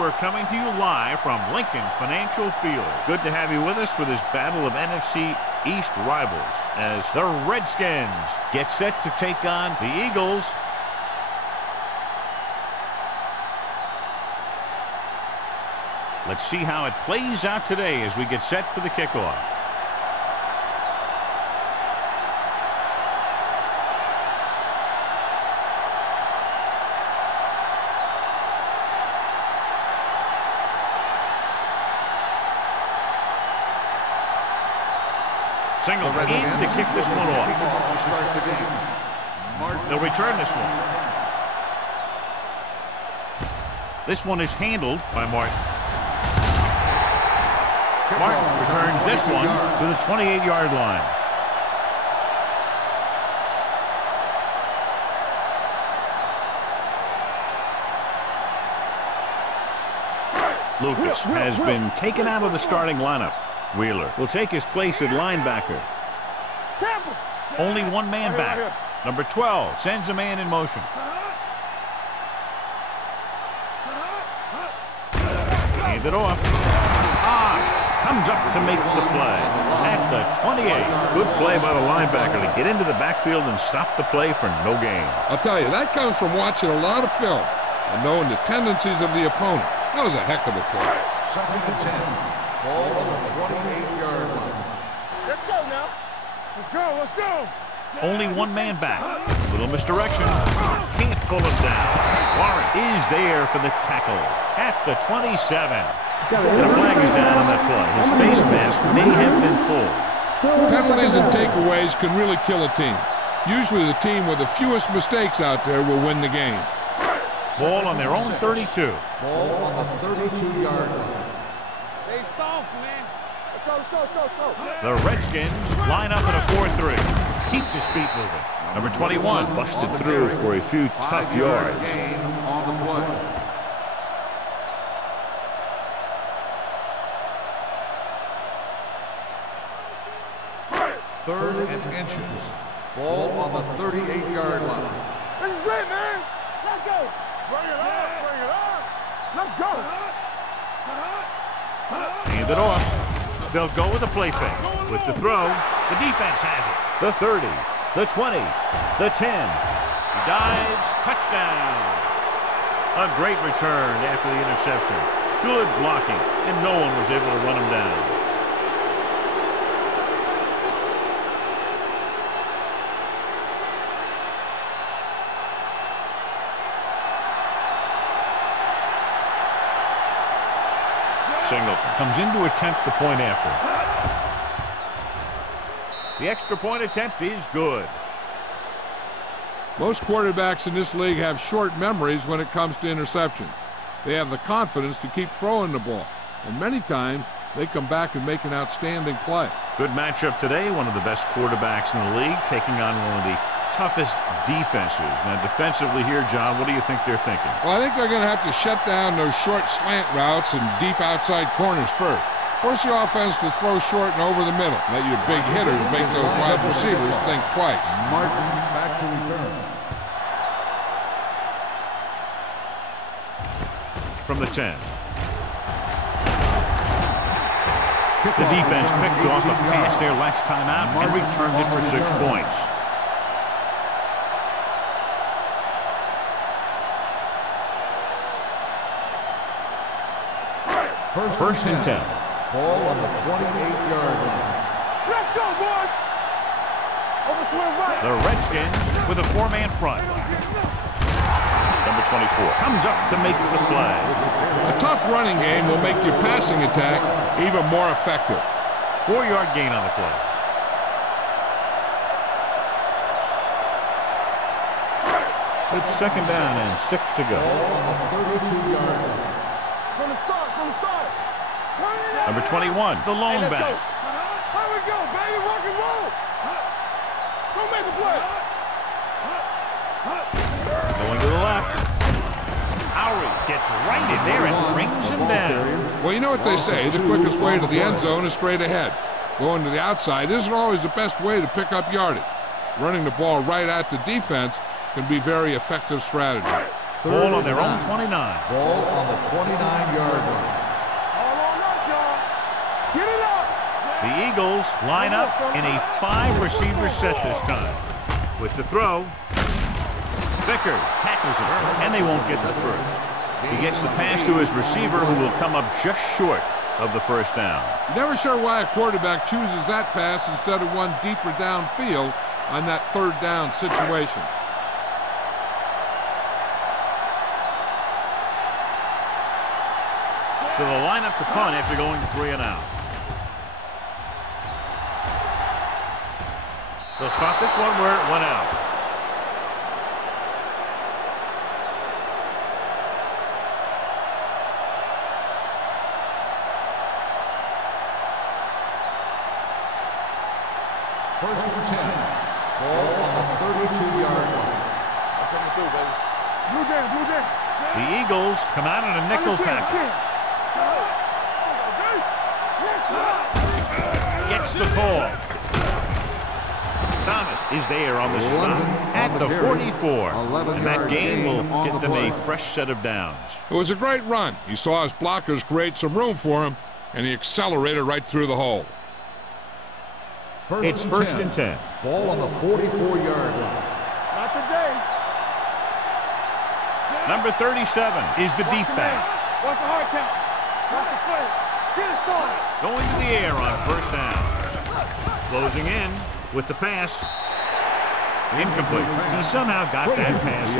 we're coming to you live from Lincoln Financial Field. Good to have you with us for this battle of NFC East rivals as the Redskins get set to take on the Eagles. Let's see how it plays out today as we get set for the kickoff. Single in to kick this one off. To start the game. They'll return this one. This one is handled by Martin. Martin returns this one to the 28-yard line. Lucas has been taken out of the starting lineup. Wheeler will take his place at linebacker. Only one man back. Number 12 sends a man in motion. Hand it off. Comes up to make the play at the 28. Good play by the linebacker to get into the backfield and stop the play for no gain. I'll tell you, that comes from watching a lot of film and knowing the tendencies of the opponent. That was a heck of a play. 2nd and 10. Ball on the 28-yard line. Let's go now. Let's go, let's go. Only one man back. Little misdirection. Can't pull him down. Warren is there for the tackle at the 27. And a flag is down on that play. His face mask may have been pulled. Penalties and takeaways can really kill a team. Usually the team with the fewest mistakes out there will win the game. Ball on their own 32. Ball on the 32-yard line. Stay soft, man. Let's go, let's go, let's go, let's go. The Redskins line up in a 4-3. Keeps his feet moving. Number 21 busted through for a few tough yards. Gain on the play. Third and inches. Ball on the 38-yard line. This is it, man. Let's go. Bring it on, bring it on. Let's go. Hand it off. They'll go with a play fake. With the throw, the defense has it. The 30, the 20, the 10. He dives, touchdown. A great return after the interception. Good blocking, and no one was able to run him down. Singleton comes in to attempt the point after. The extra point attempt is good. Most quarterbacks in this league have short memories when it comes to interception. They have the confidence to keep throwing the ball, and many times they come back and make an outstanding play. Good matchup today. One of the best quarterbacks in the league taking on one of the toughest defenses. Now, defensively here, John, what do you think they're thinking? Well, I think they're going to have to shut down those short slant routes and deep outside corners first. Force the offense to throw short and over the middle. Let your big hitters make those wide receivers think twice. Martin back to return. From the 10. The defense picked off a pass there last time out and returned it for 6 points. First and 10. Ball on the 28-yard line. Let's go, boys. Over swing right. The Redskins with a 4-man front. Number 24 comes up to make the play. A tough running game will make your passing attack even more effective. 4-yard gain on the play. It's 2nd down and 6 to go. Ball on the 32-yard line. From the start, from the start. Number 21, the lone Let's back. go. Here we go, baby. Rock and roll. Go make the play. Going to the left. Howry gets right in there and brings him down. Well, you know what they say, the quickest way to the end zone is straight ahead. Going to the outside isn't always the best way to pick up yardage. Running the ball right at the defense can be very effective strategy. Ball on their own 29. Ball on the 29-yard line. All on us, y'all. Get it up. The Eagles line up in a 5-receiver set this time. With the throw, Vickers tackles him, and they won't get the first. He gets the pass to his receiver, who will come up just short of the first down. You're never sure why a quarterback chooses that pass instead of one deeper downfield on that third down situation. So they'll line up the punt after going 3 and out. They'll spot this one where it went out. First and 10. Ball on the 32-yard line. That's what we do, baby. Blue jam, blue jam. The Eagles come out in a nickel package. Gets the call. Thomas is there on the stop at the 44. And that gain will get them a fresh set of downs. It was a great run. He saw his blockers create some room for him, and he accelerated right through the hole. It's first and 10. Ball on the 44-yard line. Not today. Number 37 is the deep back. Watch the hard count. Watch the play. Get it started. Going to the air on first down. Closing in with the pass. Incomplete. He somehow got that pass.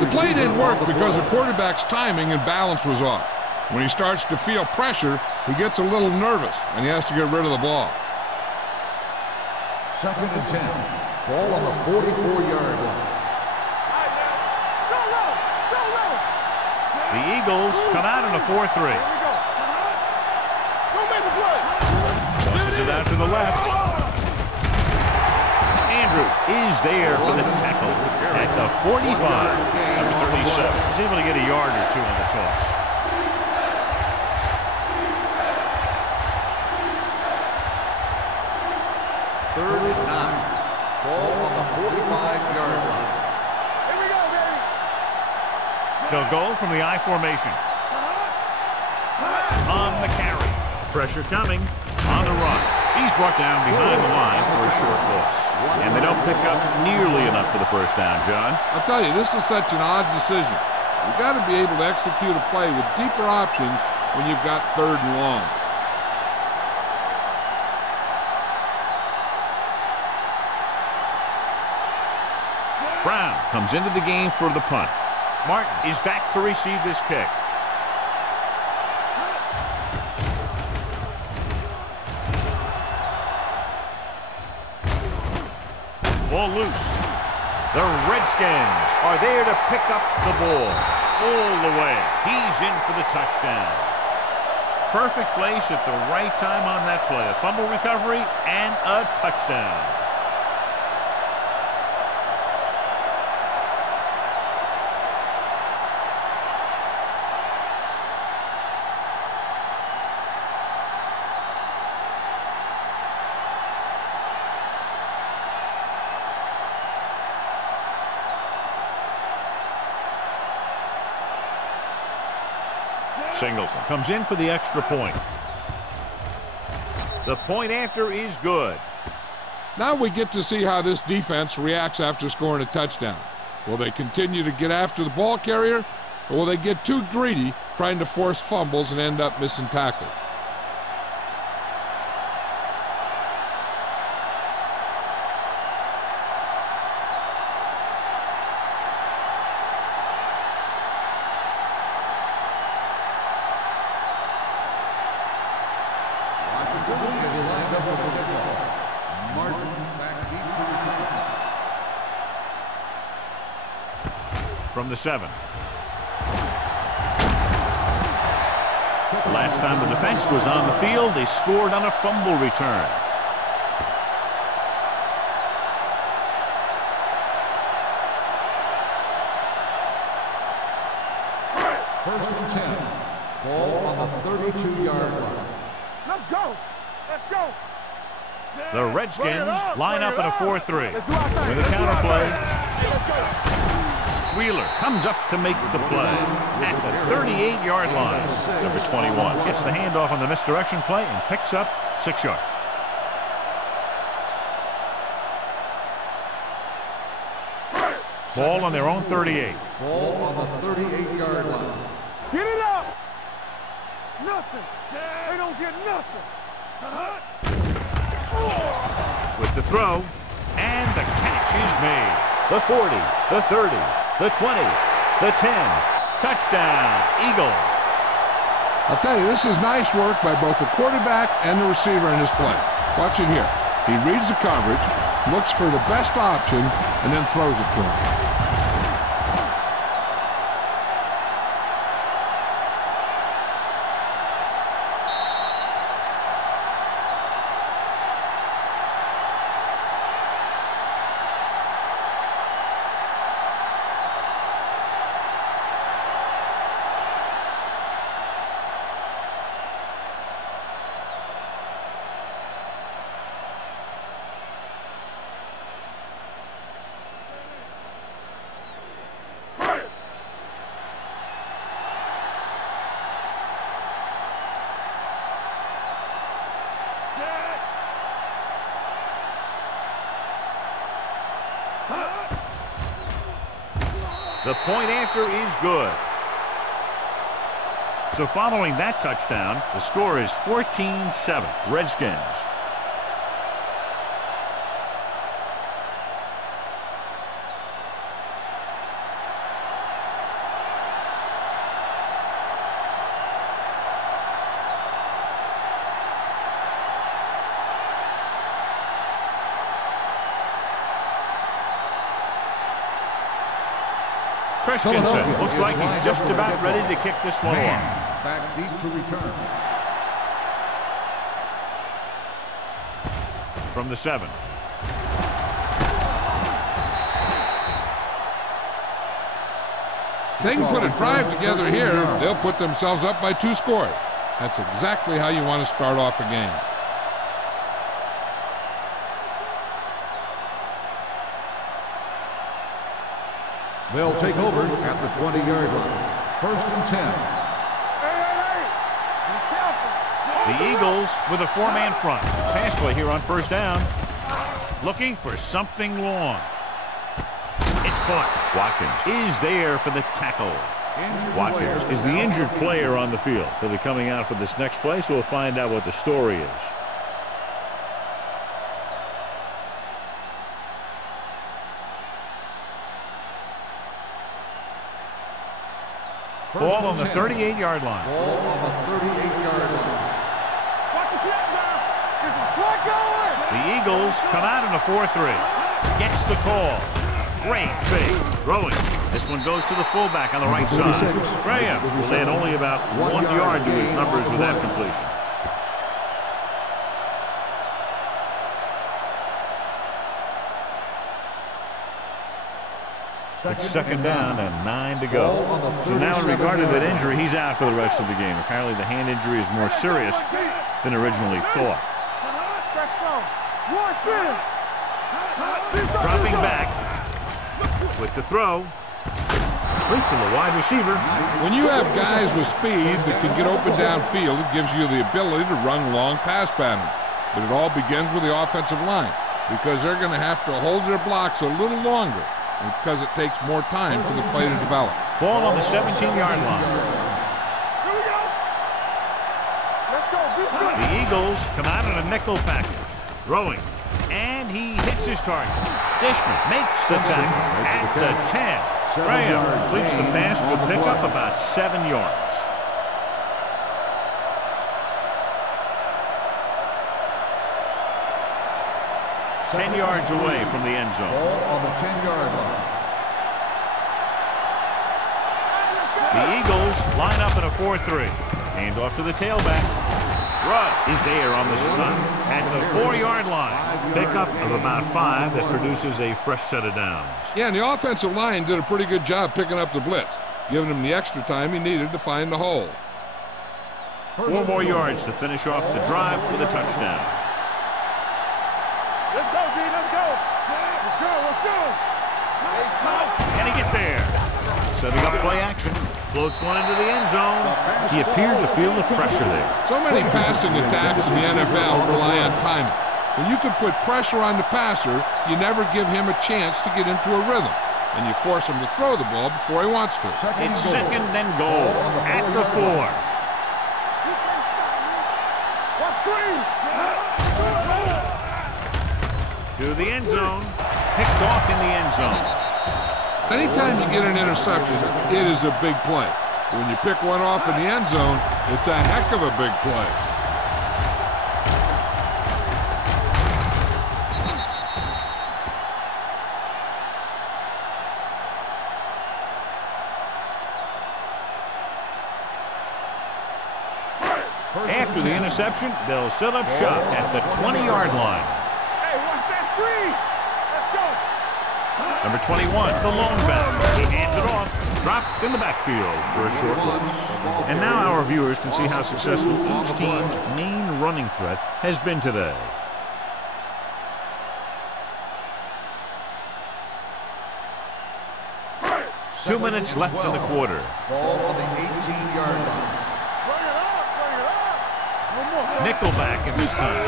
The play didn't work because the quarterback's timing and balance was off. When he starts to feel pressure, he gets a little nervous, and he has to get rid of the ball. Second and 10. Ball on the 44-yard line. The Eagles come out in a 4-3. Tosses it out to the left. Andrews is there for the tackle at the 45. Number 37 is able to get a yard or two on the toss. Third and 9. Ball on the 45-yard line. Here we go, baby. They'll go from the I formation. On the carry. Pressure coming on the run. He's brought down behind the line for a short loss. And they don't pick up nearly enough for the first down, John. I'll tell you, this is such an odd decision. You've got to be able to execute a play with deeper options when you've got third and long. Brown comes into the game for the punt. Martin is back to receive this kick. Ball loose. The Redskins are there to pick up the ball all the way. He's in for the touchdown. Perfect place at the right time on that play. A fumble recovery and a touchdown. Singleton comes in for the extra point. The point after is good. Now we get to see how this defense reacts after scoring a touchdown. Will they continue to get after the ball carrier, or will they get too greedy trying to force fumbles and end up missing tackles? From the 7. Last time the defense was on the field, they scored on a fumble return. First and 10. Ball on the 32-yard line. Let's go. Let's go. The Redskins line up in a 4-3. With a counter play. Wheeler comes up to make the play at the 38-yard line. Number 21 gets the handoff on the misdirection play and picks up 6 yards. Ball on their own 38. Ball on the 38-yard line. Get it up. Nothing. They don't get nothing. With the throw, and the catch is made. The 40, the 30, the 20, the 10. Touchdown, Eagles. I'll tell you, this is nice work by both the quarterback and the receiver in this play. Watch it here. He reads the coverage, looks for the best option, and then throws it to him. The point after is good. So following that touchdown, the score is 14-7, Redskins. Christensen looks like he's just about ready to kick this one off. Back deep to return. From the 7. They can put a drive together here. They'll put themselves up by 2 scores. That's exactly how you want to start off a game. They'll take over at the 20-yard line. 1st and 10. Hey, be careful. The Eagles with a 4-man front. Pass play here on 1st down. Looking for something long. It's caught. Watkins is there for the tackle. Watkins is the injured player on the field. He'll be coming out for this next play, so we'll find out what the story is. Ball on the 38-yard line. Ball on the 38-yard line. Watch the snap now. There's a slot going. The Eagles come out in a 4-3. Gets the call. Great fake. Throwing. This one goes to the fullback on the right side. Graham will add only about 1 yard to his numbers with that completion. It's 2nd down and 9 to go. So now in regard to that injury, he's out for the rest of the game. Apparently the hand injury is more serious than originally thought. Dropping back with the throw. Complete to the wide receiver. When you have guys with speed that can get open downfield, it gives you the ability to run long pass patterns. But it all begins with the offensive line because they're going to have to hold their blocks a little longer because it takes more time for the play to develop. Ball on the 17-yard line. Here we go. Let's go. The Eagles come out in a nickel package. Throwing. And he hits his target. Dishman makes the tackle at the 10. Graham completes the pass, will pick up about 7 yards. Ten yards away from the end zone. Ball on the 10-yard line. The Eagles line up in a 4-3. Hand off to the tailback. Rudd is there on the stop at the 4-yard line. Pickup of about 5 that produces a fresh set of downs. Yeah, and the offensive line did a pretty good job picking up the blitz, giving him the extra time he needed to find the hole. 4 more yards to finish off the drive with a touchdown. Let's go, D. Let's go. Let's go. Let's go. Can he get there? play action. Floats one into the end zone. He appeared to feel the pressure there. So many passing attacks in the NFL rely on timing. When you can put pressure on the passer, you never give him a chance to get into a rhythm, and you force him to throw the ball before he wants to. It's second and goal at the 4. To the end zone. Picked off in the end zone. Anytime you get an interception, it is a big play. When you pick one off in the end zone, it's a heck of a big play. After the interception, they'll set up shop at the 20-yard line. Hey, watch that screen. Let's go. Number 21, the lone back. He hands it off. Dropped in the backfield for a short loss. And now our viewers can see how successful each team's main running threat has been today. Two minutes left in the quarter. Ball on the 18-yard line. Bring it up, bring it up. One more, son. Nickelback in this time.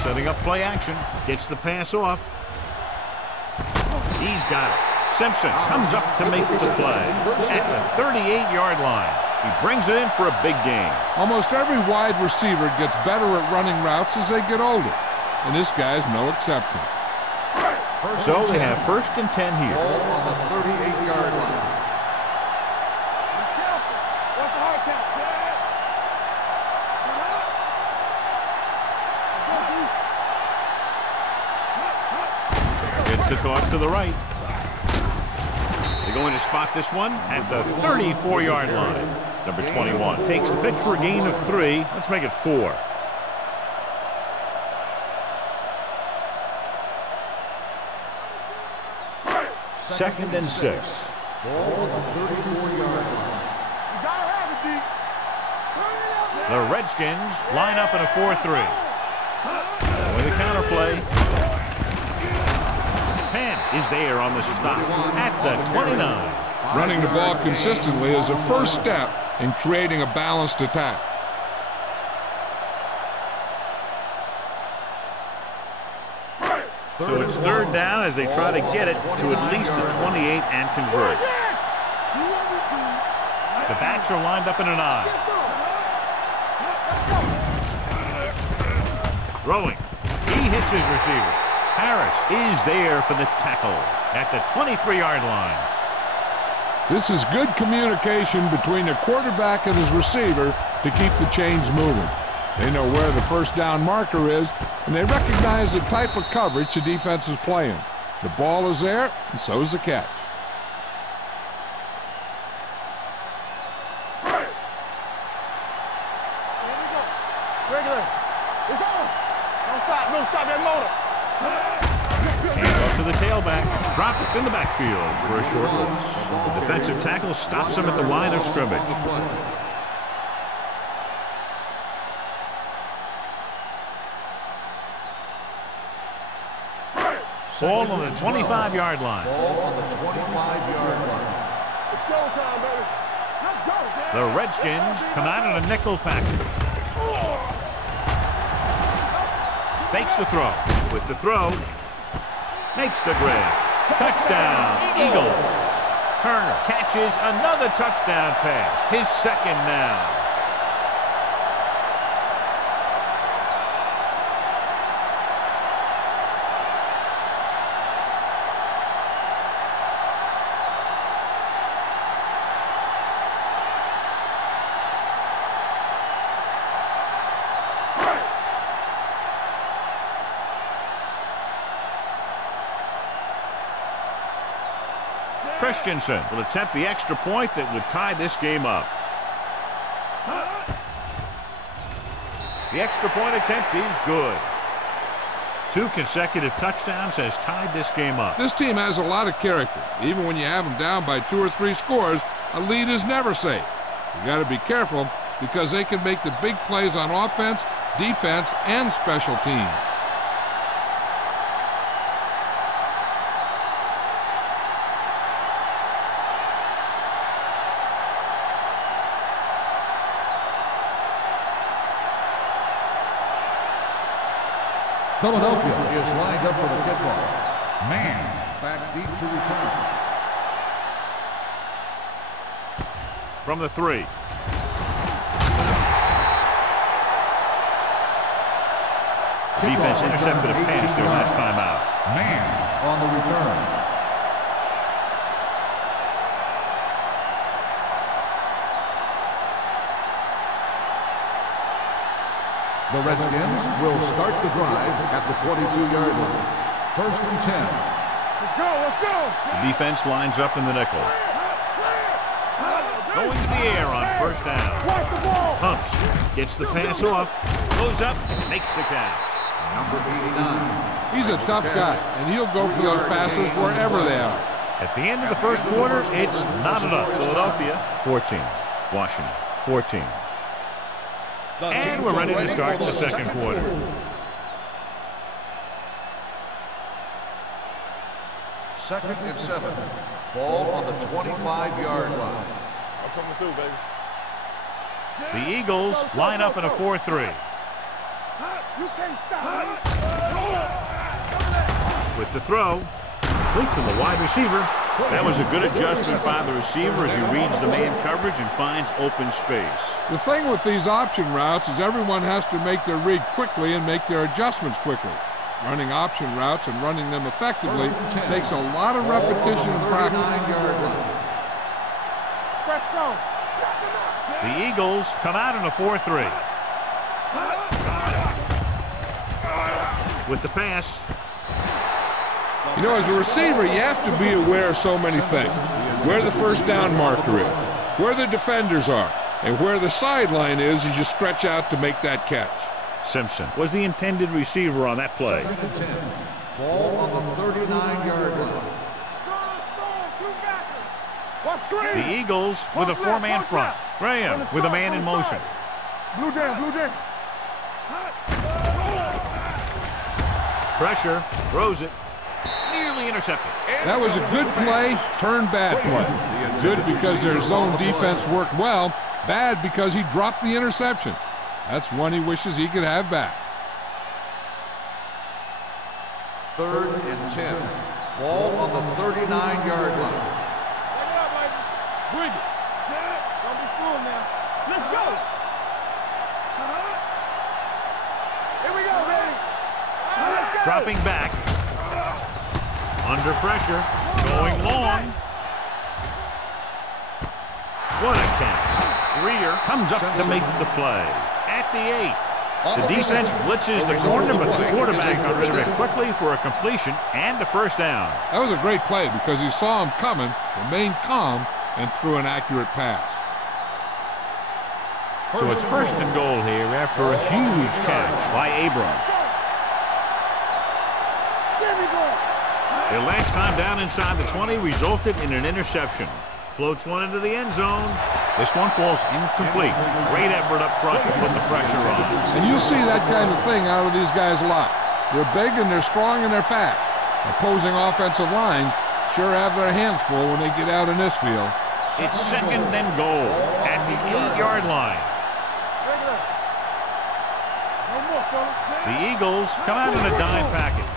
Setting up play action. Gets the pass off. He's got it. Simpson comes up to make the play at the 38-yard line. He brings it in for a big gain. Almost every wide receiver gets better at running routes as they get older, and this guy's no exception. So they have 1st and 10 here. Ball on the 38-yard line. Be careful. Watch the hard count, Gets the toss to the right. They're going to spot this one at the 34-yard line. Number 21 takes the pitch for a gain of 3. Let's make it 4. Second and 6. Ball on the 34-yard line. You gotta have it, D. The Redskins line up in a 4-3. With a counterplay. Penn is there on the stop at the 29. Running the ball consistently is a first step in creating a balanced attack. So it's 3rd down as they try to get it to at least the 28 and convert. The backs are lined up in an I. Throwing. He hits his receiver. Harris is there for the tackle at the 23-yard line. This is good communication between the quarterback and his receiver to keep the chains moving. They know where the first down marker is, and they recognize the type of coverage the defense is playing. The ball is there, and so is the catch. Here we go. Regular. It's on. Don't stop. Don't stop that motor. Hand off to the tailback. Dropped in the backfield for a short loss. The defensive tackle stops him at the line of scrimmage. Ball on the 25-yard line. Ball on the 25-yard line. It's showtime, baby. Let's go. The Redskins come out in a nickel package. Fakes the throw. With the throw, makes the grab. Touchdown, Eagles. Turner catches another touchdown pass. His 2nd now. Christensen will attempt the extra point that would tie this game up. The extra point attempt is good. 2 consecutive touchdowns has tied this game up. This team has a lot of character. Even when you have them down by 2 or 3 scores, a lead is never safe. You got to be careful because they can make the big plays on offense, defense, and special teams. Philadelphia is lined up for the kickoff. Man back deep to return. From the 3. Defense intercepted a pass their last time out. Man on the return. The Redskins will start the drive at the 22-yard line. 1st and 10. Let's go, let's go. The defense lines up in the nickel. Going to the air on 1st down. Watch the ball. Pumps, gets the pass off, goes up, makes the catch. Number 89. He's a tough guy, and he'll go for those passes wherever they are. At the end of the first quarter, it's not enough. Philadelphia 14, Washington 14. And we're ready to start the second quarter. Second and 7. Ball on the 25-yard line. I'm coming through, baby. The Eagles line up in a 4-3. You can't stop me. With the throw, complete to the wide receiver. That was a good adjustment by the receiver as he reads the man coverage and finds open space. The thing with these option routes is everyone has to make their read quickly and make their adjustments quickly. Running option routes and running them effectively takes a lot of repetition and practice. Fresh stone. The Eagles come out in a 4-3. With the pass. You know, as a receiver, you have to be aware of so many things. Where the first down marker is, where the defenders are, and where the sideline is as you stretch out to make that catch. Simpson was the intended receiver on that play. 2nd and 10. Ball on the 39-yard line. The Eagles with a 4-man front. Graham with a man in motion. Blue down, blue down. Pressure, throws it, nearly intercepted. That was a good play, turned bad play. Good because their zone defense worked well, bad because he dropped the interception. That's one he wishes he could have back. 3rd and 10. Ball on the 39-yard line. Bring it. Don't be fooled now. Let's go. Here we go, baby. Let's go. Dropping back. Under pressure. Going long. What a catch. Rear comes up to make the play. At the 8. The defense blitzes the corner, but the quarterback got rid of it quickly for a completion and a first down. That was a great play because he saw him coming, remained calm, and threw an accurate pass. So it's 1st and goal here after a huge catch by Abrams. Their last time down inside the 20 resulted in an interception. Floats one into the end zone. This one falls incomplete. Great effort up front to put the pressure on. And you see that kind of thing out of these guys a lot. They're big and they're strong and they're fast. Opposing offensive lines sure have their hands full when they get out in this field. It's 2nd and goal at the 8-yard line. The Eagles come out in a dime package.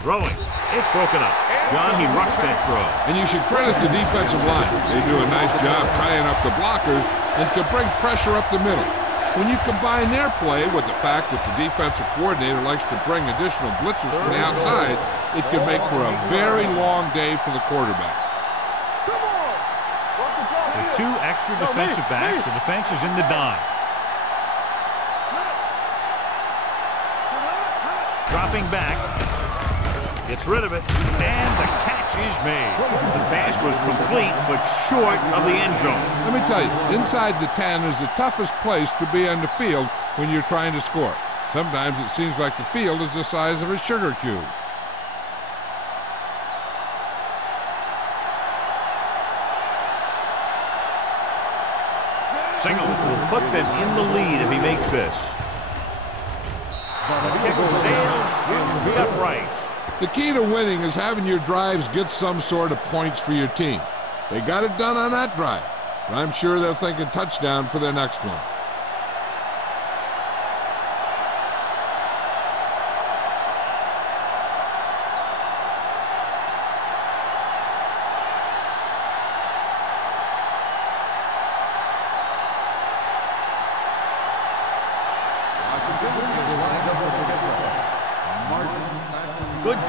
Throwing. It's broken up. John, he rushed that throw. And you should credit the defensive line. They do a nice job tying up the blockers and can bring pressure up the middle. When you combine their play with the fact that the defensive coordinator likes to bring additional blitzers from the outside, it can make for a very long day for the quarterback. With 2 extra defensive backs, the defense is in the dime. Dropping back. Gets rid of it, and the catch is made. The pass was complete, but short of the end zone. Let me tell you, inside the 10 is the toughest place to be on the field when you're trying to score. Sometimes it seems like the field is the size of a sugar cube. Single will put them in the lead if he makes this. The kick sails through the uprights. The key to winning is having your drives get some sort of points for your team. They got it done on that drive, but I'm sure they're thinking touchdown for their next one.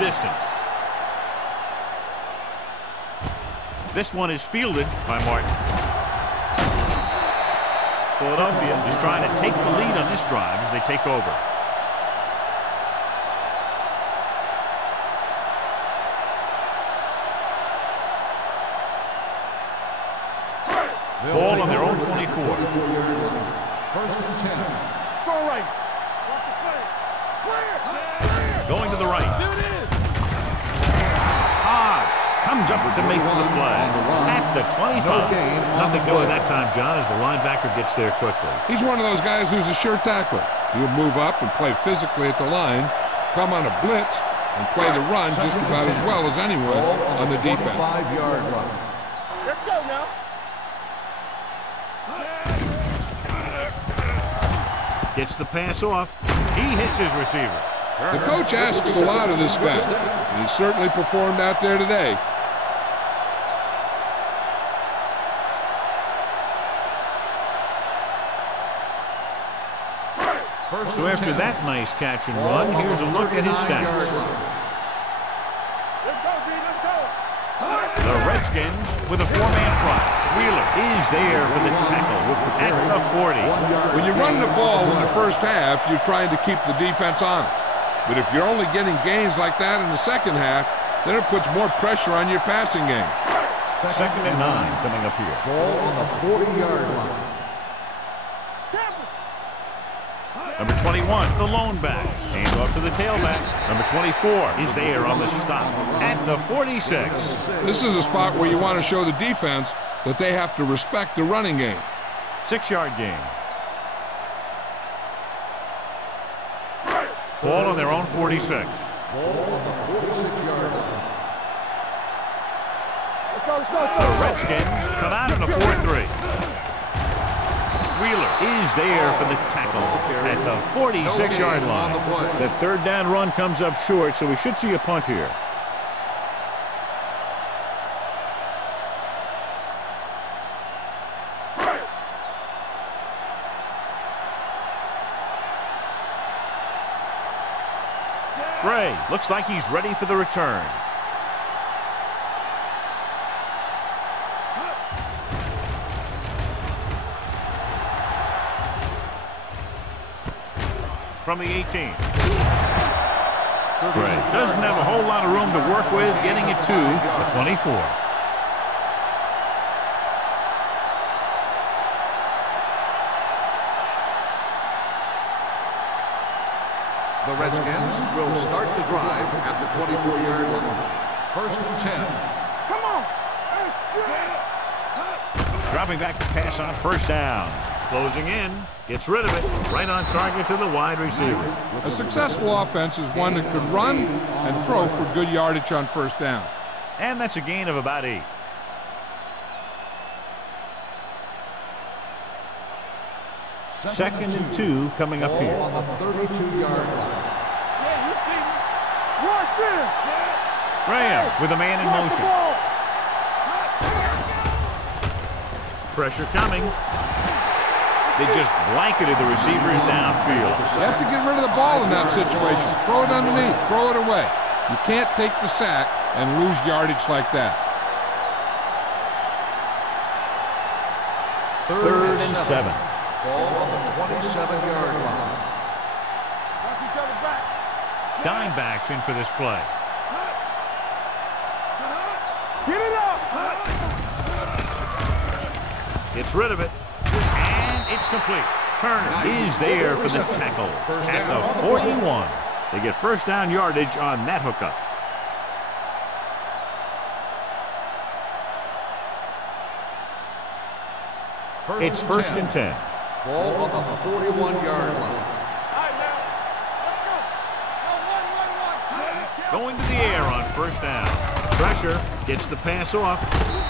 distance. This one is fielded by Martin. Philadelphia is trying to take the lead on this drive as they take over. Ball on their own 24. First and 10. Throw right. Watch the play. Clear. Going to the right. Hobbs comes up to make the play at the 25. Nothing doing that time, John, as the linebacker gets there quickly. He's one of those guys who's a sure tackler. He'll move up and play physically at the line, come on a blitz, and play the run just about as well as anyone on the defense. 25-yard line. Let's go now. Gets the pass off. He hits his receiver. The coach asks a lot of this guy, and he certainly performed out there today. So after that nice catch and run, here's a look at his stats. Let's go, D. Let's go. The Redskins with a four-man front. Wheeler is there for the tackle at the 40. When you run the ball in the first half, you're trying to keep the defense honest. But if you're only getting gains like that in the second half, then it puts more pressure on your passing game. Second and 9 coming up here. Ball on the 40-yard line. Number 21, the lone back. Hand off to the tailback. Number 24 is there on the stop at the 46. This is a spot where you want to show the defense that they have to respect the running game. 6-yard gain. Ball on their own 46. Ball on the 46-yard line. Let's go. The Redskins come out in a 4-3. Wheeler is there for the tackle at the 46-yard line. The third down run comes up short, so we should see a punt here. Gray looks like he's ready for the return. From the 18. Gray doesn't have a whole lot of room to work with, getting it to the 24. The Redskins will start the drive at the 24-yard line. First and 10. Come on. Dropping back to pass on first down. Closing in, gets rid of it, right on target to the wide receiver. A successful offense is one that could run and throw for good yardage on first down. And that's a gain of about 8. Second and 2 coming up here. On the 32-yard line. Yeah, you see me. Rush in. Graham with a man in Rush the motion. ball. Pressure coming. They just blanketed the receivers downfield. You have to get rid of the ball in that situation. Throw it underneath. Throw it away. You can't take the sack and lose yardage like that. Third and 7. Ball on the 27-yard line. Knock each other back. Dimebacks in for this play. Get it up. Gets rid of it. And it's complete. Turner is there for the tackle at the 41. They get first down yardage on that hookup. It's first and 10. Ball on the 41-yard line. All right, now. Let's go. Going to the air on first down. Pressure gets the pass off.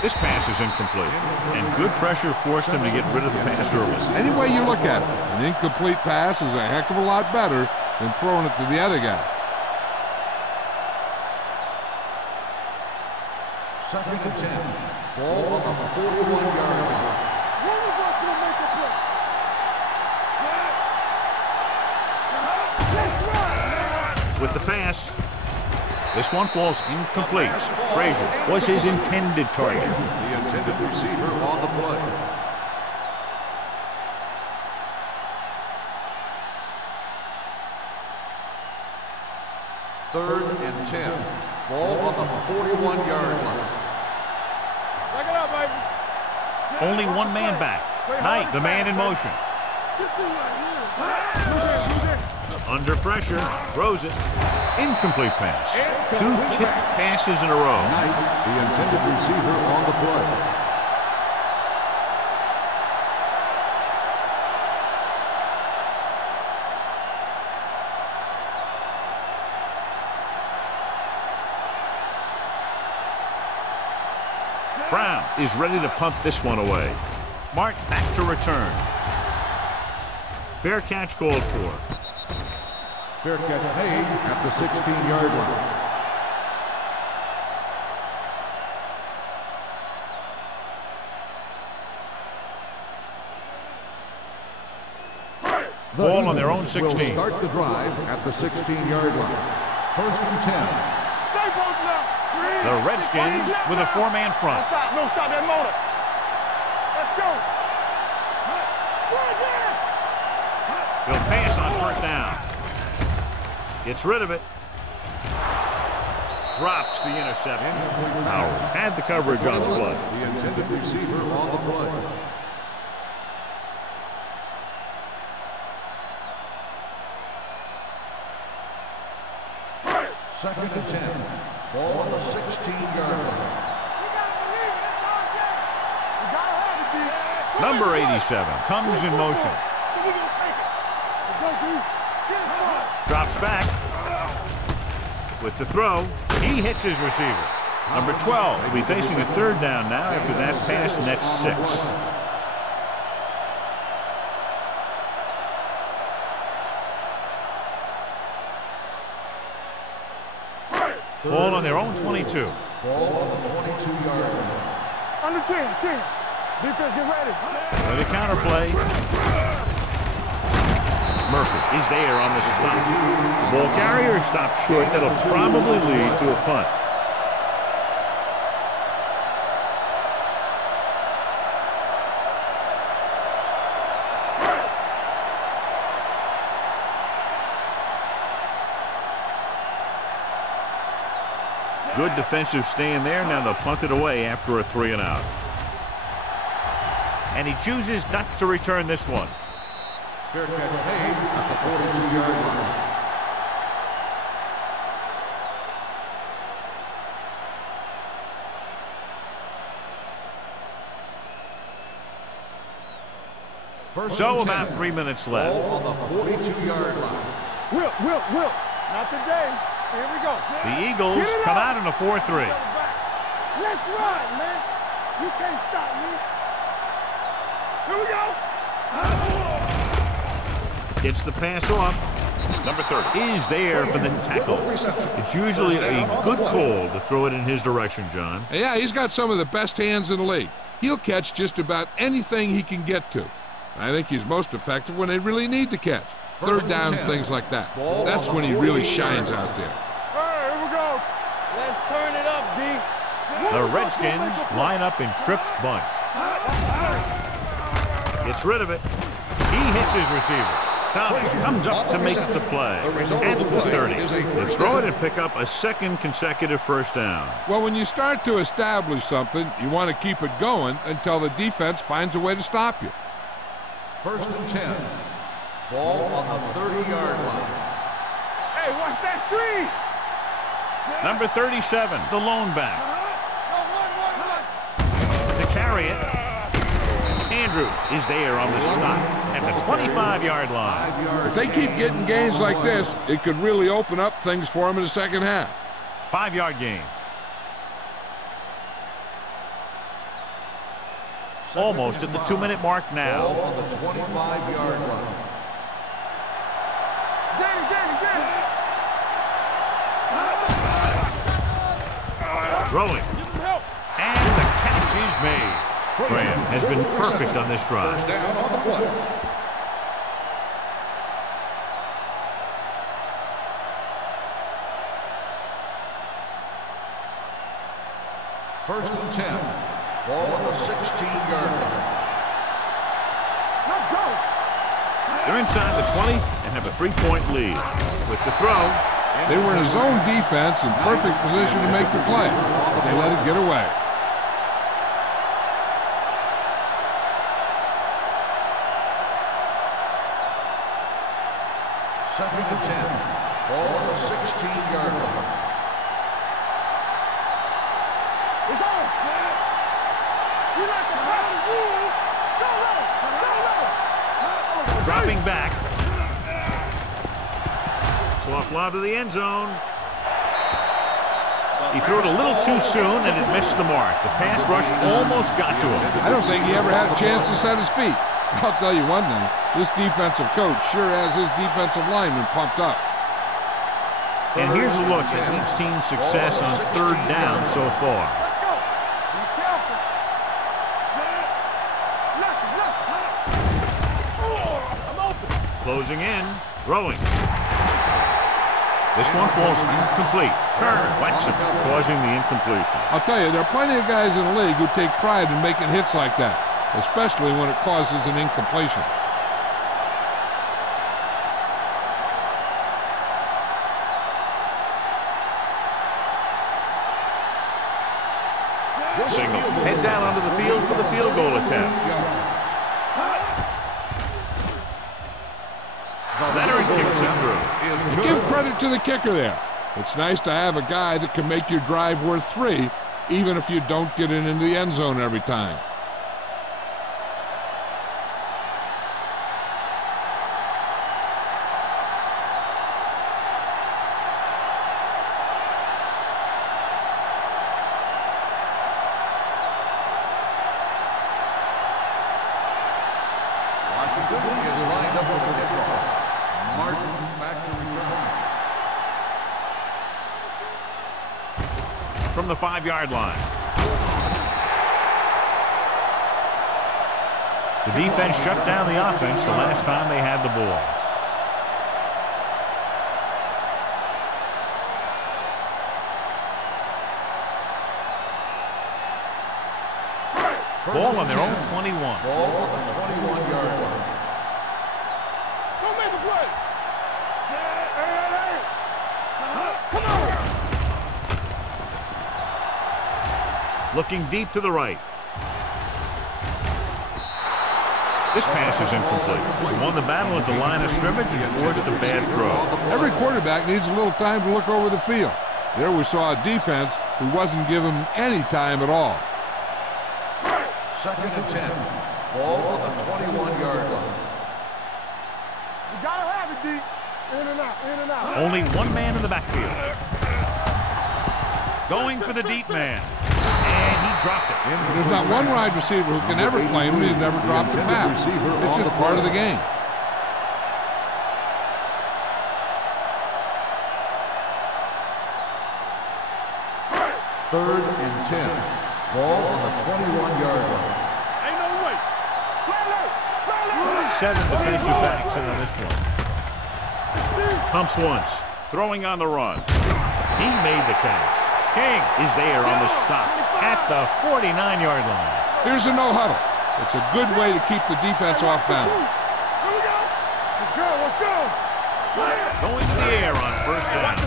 This pass is incomplete. And good pressure forced him to get rid of the pass early. Any way you look at it, an incomplete pass is a heck of a lot better than throwing it to the other guy. Second and 10. Ball on the 41-yard line. One of us will make a play. With the pass. This one falls incomplete. Frazier was his intended target. The intended receiver on the play. Third and 10. Ball on the 41-yard line. Back it up, baby. Only one man back. Knight, the man in motion. Under pressure, throws it. Incomplete pass. Two tipped passes in a row. Knight, the intended receiver on the play. Brown is ready to punt this one away. Mark back to return. Fair catch called for. Fair catch made at the 16-yard line. Ball on their own 16. Will start the drive at the 16-yard line. First and 10. The Redskins with a four-man front. No, stop that motor. Let's go. He'll pass on first down. Gets rid of it. Drops the interception. Howard had the coverage on the play. The intended receiver on the play. Second and 10. Ball on the 16-yard line. Number 87 comes in motion. Drops back. With the throw, he hits his receiver. Number 12 will be facing a third down now after that pass nets 6. Ball on their own 22. Ball on the 22-yard line. Under 10. Defense, get ready. For the counterplay. Murphy is there on the stop. Ball carrier stops short. That'll probably lead to a punt. Good defensive stand there. Now they'll punt it away after a 3-and-out. And he chooses not to return this one. Fair catch made at the 42-yard line. So about 3 minutes left. Ball on the 42-yard line. Will. Not today. Here we go. The Eagles come out in a 4-3. Let's run, man. You can't stop me. Here we go. Gets the pass off. Number 30 is there for the tackle. It's usually a good call to throw it in his direction, John. Yeah, he's got some of the best hands in the league. He'll catch just about anything he can get to. I think he's most effective when they really need to catch. Third down, things like that. That's when he really shines out there. All right, here we go. Let's turn it up, D. The Redskins line up in Tripp's bunch. Gets rid of it. He hits his receiver. Thomas comes up to make the play at the 30. They throw it and pick up a second consecutive first down. Well, when you start to establish something, you want to keep it going until the defense finds a way to stop you. First and 10. Ball on the 30-yard line. Hey, watch that screen. Number 37, the lone back. To carry it, Andrews is there on the stop at the 25-yard line. If they keep getting gains like this, it could really open up things for them in the second half. 5-yard gain. Almost at the 2-minute mark now. Ball on the 25-yard line. Throwing. And the catch is made. Graham has been perfect on this drive. First down on the play. First and 10. Ball on the 16-yard line. Let's go. They're inside the 20 and have a 3-point lead. With the throw. They were in a zone defense in perfect position to make the play, but they let it get away. Second and 10. Ball on the 16-yard line. It's on. You like the pound rules. Go low. Dropping back. Soft lob to the end zone. He threw it a little too soon, and it missed the mark. The pass rush almost got to him. I don't think he ever had a chance to set his feet. I'll tell you one thing, this defensive coach sure has his defensive lineman pumped up. And here's a look at each team's success on third down so far. Let's go. Be careful. I'm open. Closing in, throwing. This one falls incomplete. Turner whacks him, causing the incompletion. I'll tell you, there are plenty of guys in the league who take pride in making hits like that, especially when it causes an incompletion. Signal heads out onto the field for the field goal attempt. Veteran kicks it through. Give credit to the kicker there. It's nice to have a guy that can make your drive worth 3, even if you don't get it into the end zone every time. Washington is lined up with the kickoff. Martin back to return. From the 5-yard line. The defense shut down the offense the last time they had the ball. Ball on their own 21. Ball on the 21-yard line. Don't make a play. Hey. Come on. Looking deep to the right. This pass is incomplete. Won the battle at the line of scrimmage and forced a bad throw. Every quarterback needs a little time to look over the field. There we saw a defense who wasn't given any time at all. Second and 10. Ball on the 21-yard line. You gotta have it deep. In and out, in and out. Only one man in the backfield. Going for the deep man. And he dropped it. There's not one wide receiver who can ever claim he's never dropped a pass. It's just part of the game. Third and 10. Ball on the 21-yard line. Ain't no way. Play 7 defensive backs in on this one. Pumps once. Throwing on the run. He made the catch. King is there on the stop at the 49-yard line. Here's a no-huddle. It's a good way to keep the defense off balance. Here we go. Let's go. Going to the air on first down.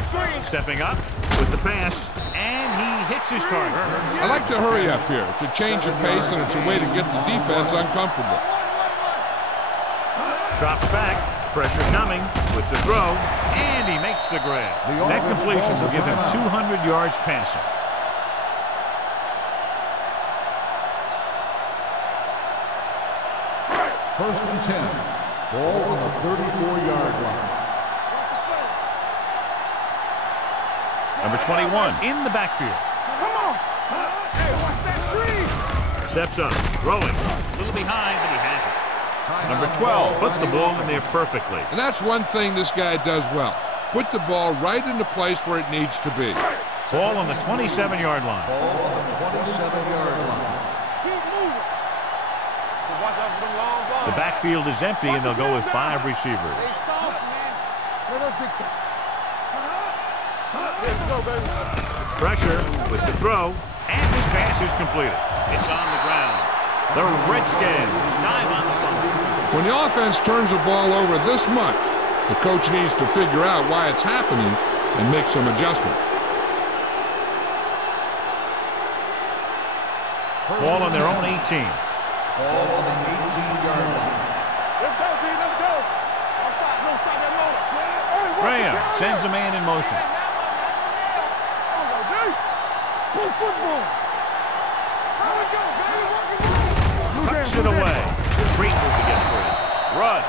Stepping up with the pass, and he hits his target. I like to hurry up here. It's a change of pace, and it's a way to get the defense uncomfortable. Drops back, pressure coming with the throw, and he makes the grab. That completion will give him 200 yards passing. First and 10. Ball on the 34-yard line. Number 21 in the backfield. Come on. Hey, watch that screen. Steps up, throwing. A little behind, but he has it. Number 12 put the ball in there perfectly. And that's one thing this guy does well. Put the ball right in the place where it needs to be. Ball on the 27-yard line. Ball on the 27-yard line. Keep moving. Watch out for them long balls. The backfield is empty, and they'll go with 5 receivers. Hey, soft, man. Let us dictate. Let's go, baby. Pressure with the throw, And this pass is completed. It's on the ground. The Redskins dive on the fumble. When the offense turns the ball over this much, the coach needs to figure out why it's happening and make some adjustments. Ball on their own 18. Ball on the 18-yard line. Let's go, D. Let's go. Don't stop that motor. Hey, Graham sends a man in motion. Play football. How we go, baby? Tucks it away. Great move to get free. Rudd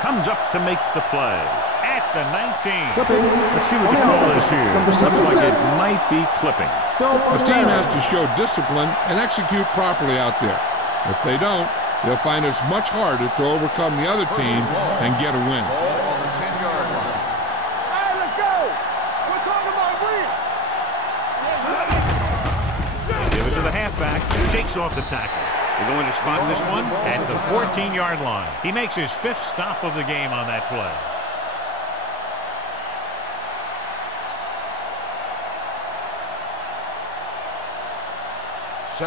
comes up to make the play. At the 19. Let's see what the call is here. Looks like it might be clipping. The team has to show discipline and execute properly out there. If they don't, they'll find it's much harder to overcome the other team and get a win. Ball on the 10-yard line. Hey, let's go. We're talking about win. Give it to the halfback. Shakes off the tackle. They're going to spot this one at the 14-yard line. He makes his 5th stop of the game on that play.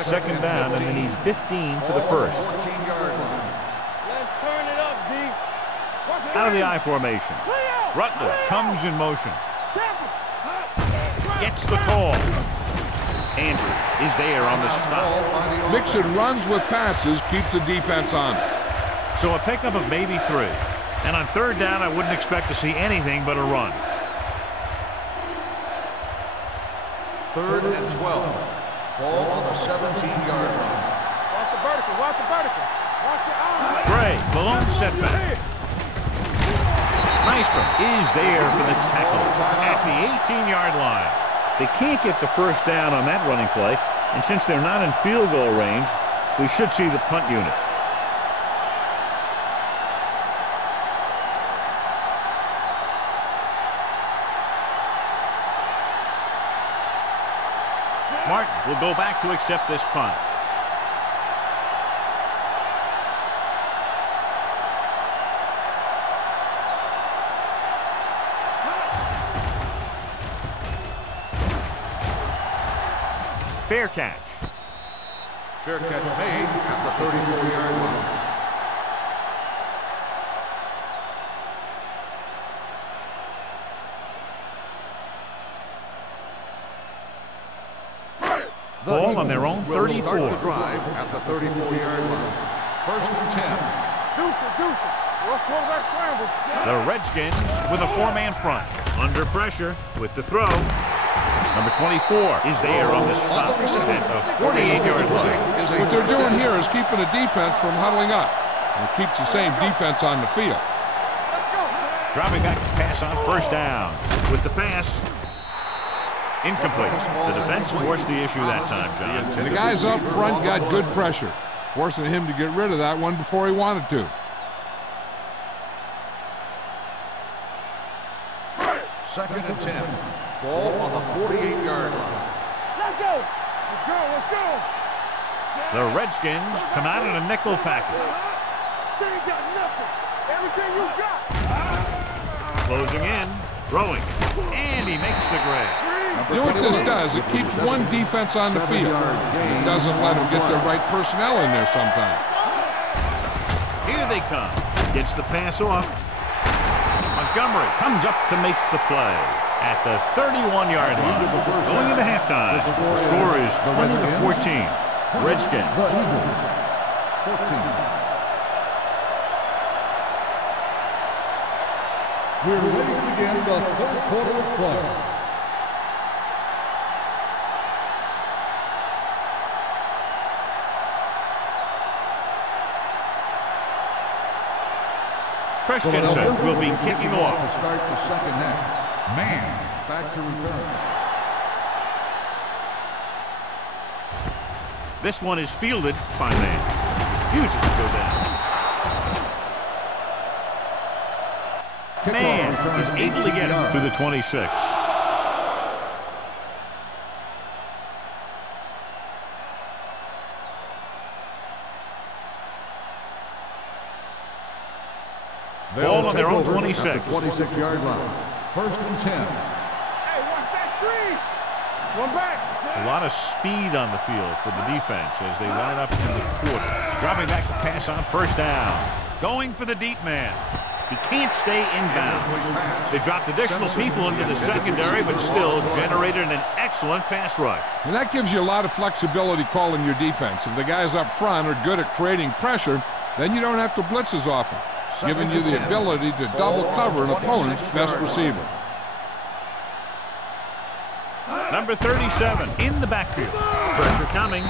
Second down, and they need 15 for the first. 14-yard line. Let's turn it up, D. Out of the I formation. Rutledge comes in motion. Gets the call. Andrews is there on the stop. Mixon runs with passes, keeps the defense on it. So a pickup of maybe 3. And on third down, I wouldn't expect to see anything but a run. 3rd and 12. Ball on the 17-yard line. Watch the vertical. Watch the vertical. Watch your eyes. Gray, Malone setback. Nystrom is there for the tackle at the 18-yard line. They can't get the first down on that running play, and since they're not in field goal range, we should see the punt unit. Martin will go back to accept this punt. Fair catch. Fair catch made at the 34-yard line. Ball on their own 34. Start the drive at the 34-yard line. 1st and 10. Deuce it. What's quarterback scramble? The Redskins with a 4-man front. Under pressure with the throw. Number 24 is there on the stop at the 48-yard line. What they're doing here is keeping the defense from huddling up. It keeps the same defense on the field. Dropping back to pass on 1st down. With the pass. Incomplete. The defense forced the issue that time, John. And the guys up front got good pressure, forcing him to get rid of that one before he wanted to. 2nd and 10. Ball on the 48-yard line. Let's go. Let's go. The Redskins come out in a nickel package. They ain't got nothing. Everything you got. Closing in, throwing, and he makes the grab. You know what this does? It keeps one defense on the field. It doesn't let them get the right personnel in there sometimes. Here they come. Gets the pass off. Montgomery comes up to make the play at the 31-yard line. Going into halftime, the score is 20-14. Redskins. 14. We're ready to begin the 3rd quarter of play. Christensen will be kicking off. To start the 2nd half. Man, back to return. This one is fielded by Man. Refuses to go down. Man is able to get it to the 26. Ball on their own 26. 26-yard line. 1st and 10. Hey, watch that screen. One back. A lot of speed on the field for the defense as they line up in the quarter. Dropping back to pass on first down. Going for the deep man. He can't stay inbounds. They dropped additional people into the secondary, but still generated an excellent pass rush. And that gives you a lot of flexibility calling your defense. If the guys up front are good at creating pressure, then you don't have to blitz as often, giving you the ability to double cover an opponent's best receiver. Number 37 in the backfield. Pressure coming.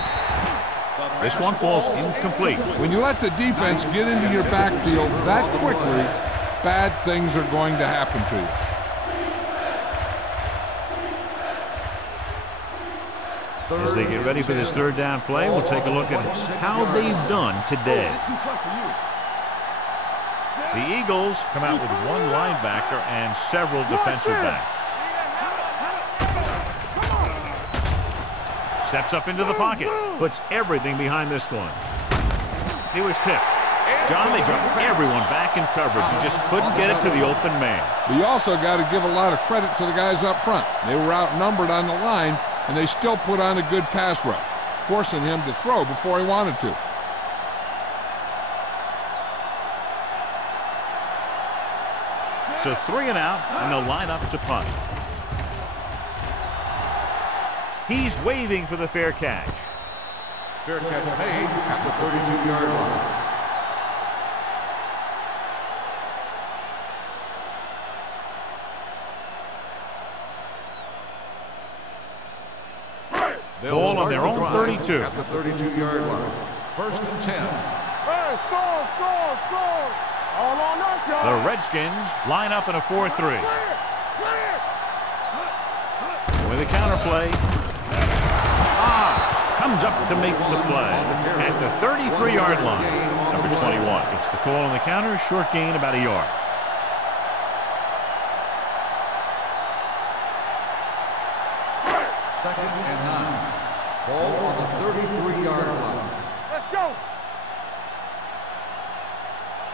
This one falls incomplete. When you let the defense get into your backfield that quickly, bad things are going to happen to you. As they get ready for this third down play, we'll take a look at how they've done today. The Eagles come out with one linebacker and several defensive backs. Steps up into the pocket, puts everything behind this one. He was tipped. John, they dropped everyone back in coverage. He just couldn't get it to the open man. But you also got to give a lot of credit to the guys up front. They were outnumbered on the line, and they still put on a good pass rush, forcing him to throw before he wanted to. So 3 and out, and they'll line up to punt. He's waving for the fair catch. Fair catch made at the 32-yard line. Ball on their own 32. At the 32-yard line. First and 10. Hey, score. All on us, y'all. The Redskins line up in a 4-3. Clear. With a counterplay. Comes up to make the play at the 33-yard line. Number 21 gets the call on the counter. Short gain about a yard. Second and 9. Ball on the 33-yard line. Let's go.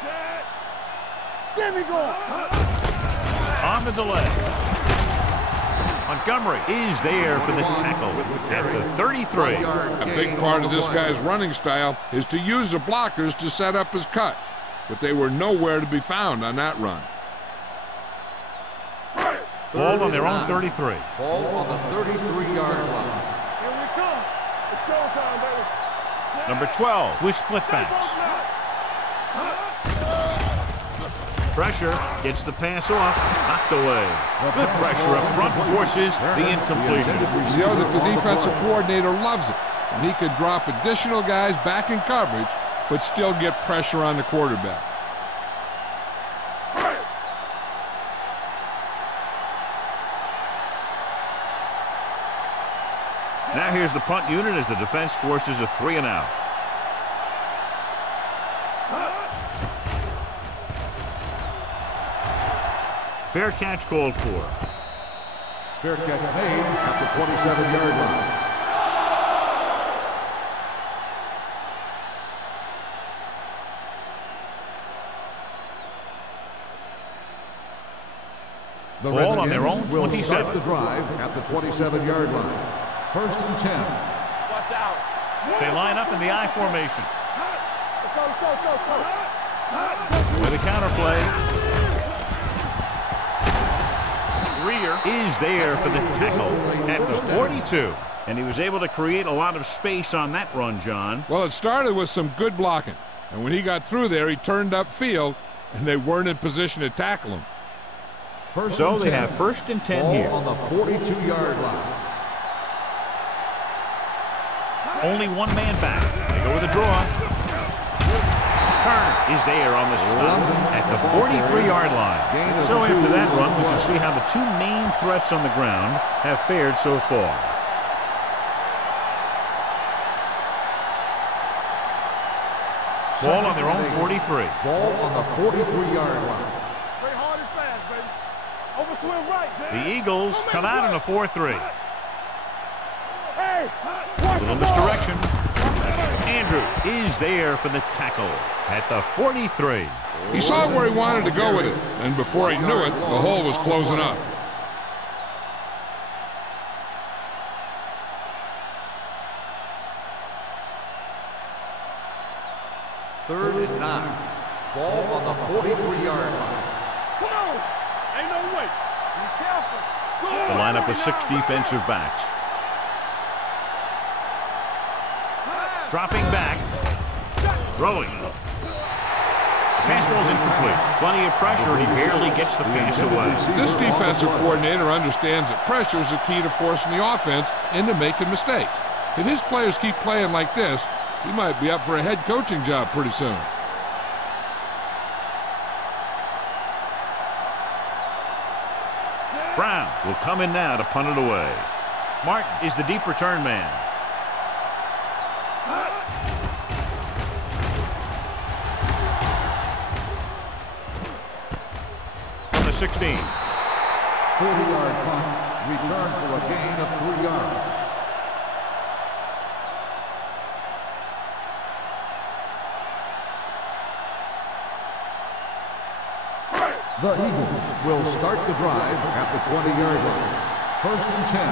Set. Give me go. On the delay. Montgomery is there for the tackle at the 33. A big part of this guy's running style is to use the blockers to set up his cut, but they were nowhere to be found on that run. Ball on their own 33. Ball on the 33-yard line. Here we come. It's showtime, baby. Set. Number 12 with split backs. Pressure gets the pass off, knocked away. Good pressure up front forces the incompletion. You know that the defensive coordinator loves it, and he could drop additional guys back in coverage, but still get pressure on the quarterback. Now here's the punt unit as the defense forces a 3 and out. Fair catch called for. Fair catch made at the 27-yard line. The Ball on their own will 27. start the drive at the 27-yard line. First and 10. Watch out. They line up in the I formation. Let's go. With a counterplay. Rear is there for the tackle at the 42. And he was able to create a lot of space on that run, John. Well, it started with some good blocking, and when he got through there, he turned upfield, and they weren't in position to tackle him. So they have first and 10 here. On the 42-yard line. Only one man back. They go with a draw. Turner is there on the stop at the 43-yard line. So after that run, we can see how the two main threats on the ground have fared so far. Ball on their own 43. Ball on the 43-yard line. Play hard and fast, baby. Over swing right. The Eagles come out in a 4-3. Hey, A little misdirection. Andrews is there for the tackle at the 43. He saw where he wanted to go with it, and before he knew it, the hole was closing up. 3rd and 9. Ball on the 43-yard line. Come on. Ain't no way. Be careful. The lineup of 6 defensive backs. Dropping back. Throwing. The pass ball's incomplete. Plenty of pressure, and he barely gets the pass away. This defensive coordinator understands that pressure is the key to forcing the offense into making mistakes. If his players keep playing like this, he might be up for a head coaching job pretty soon. Brown will come in now to punt it away. Martin is the deep return man. On the 16. 40-yard punt, return for a gain of 3 yards. The Eagles will start the drive at the 20-yard line. 1st and 10.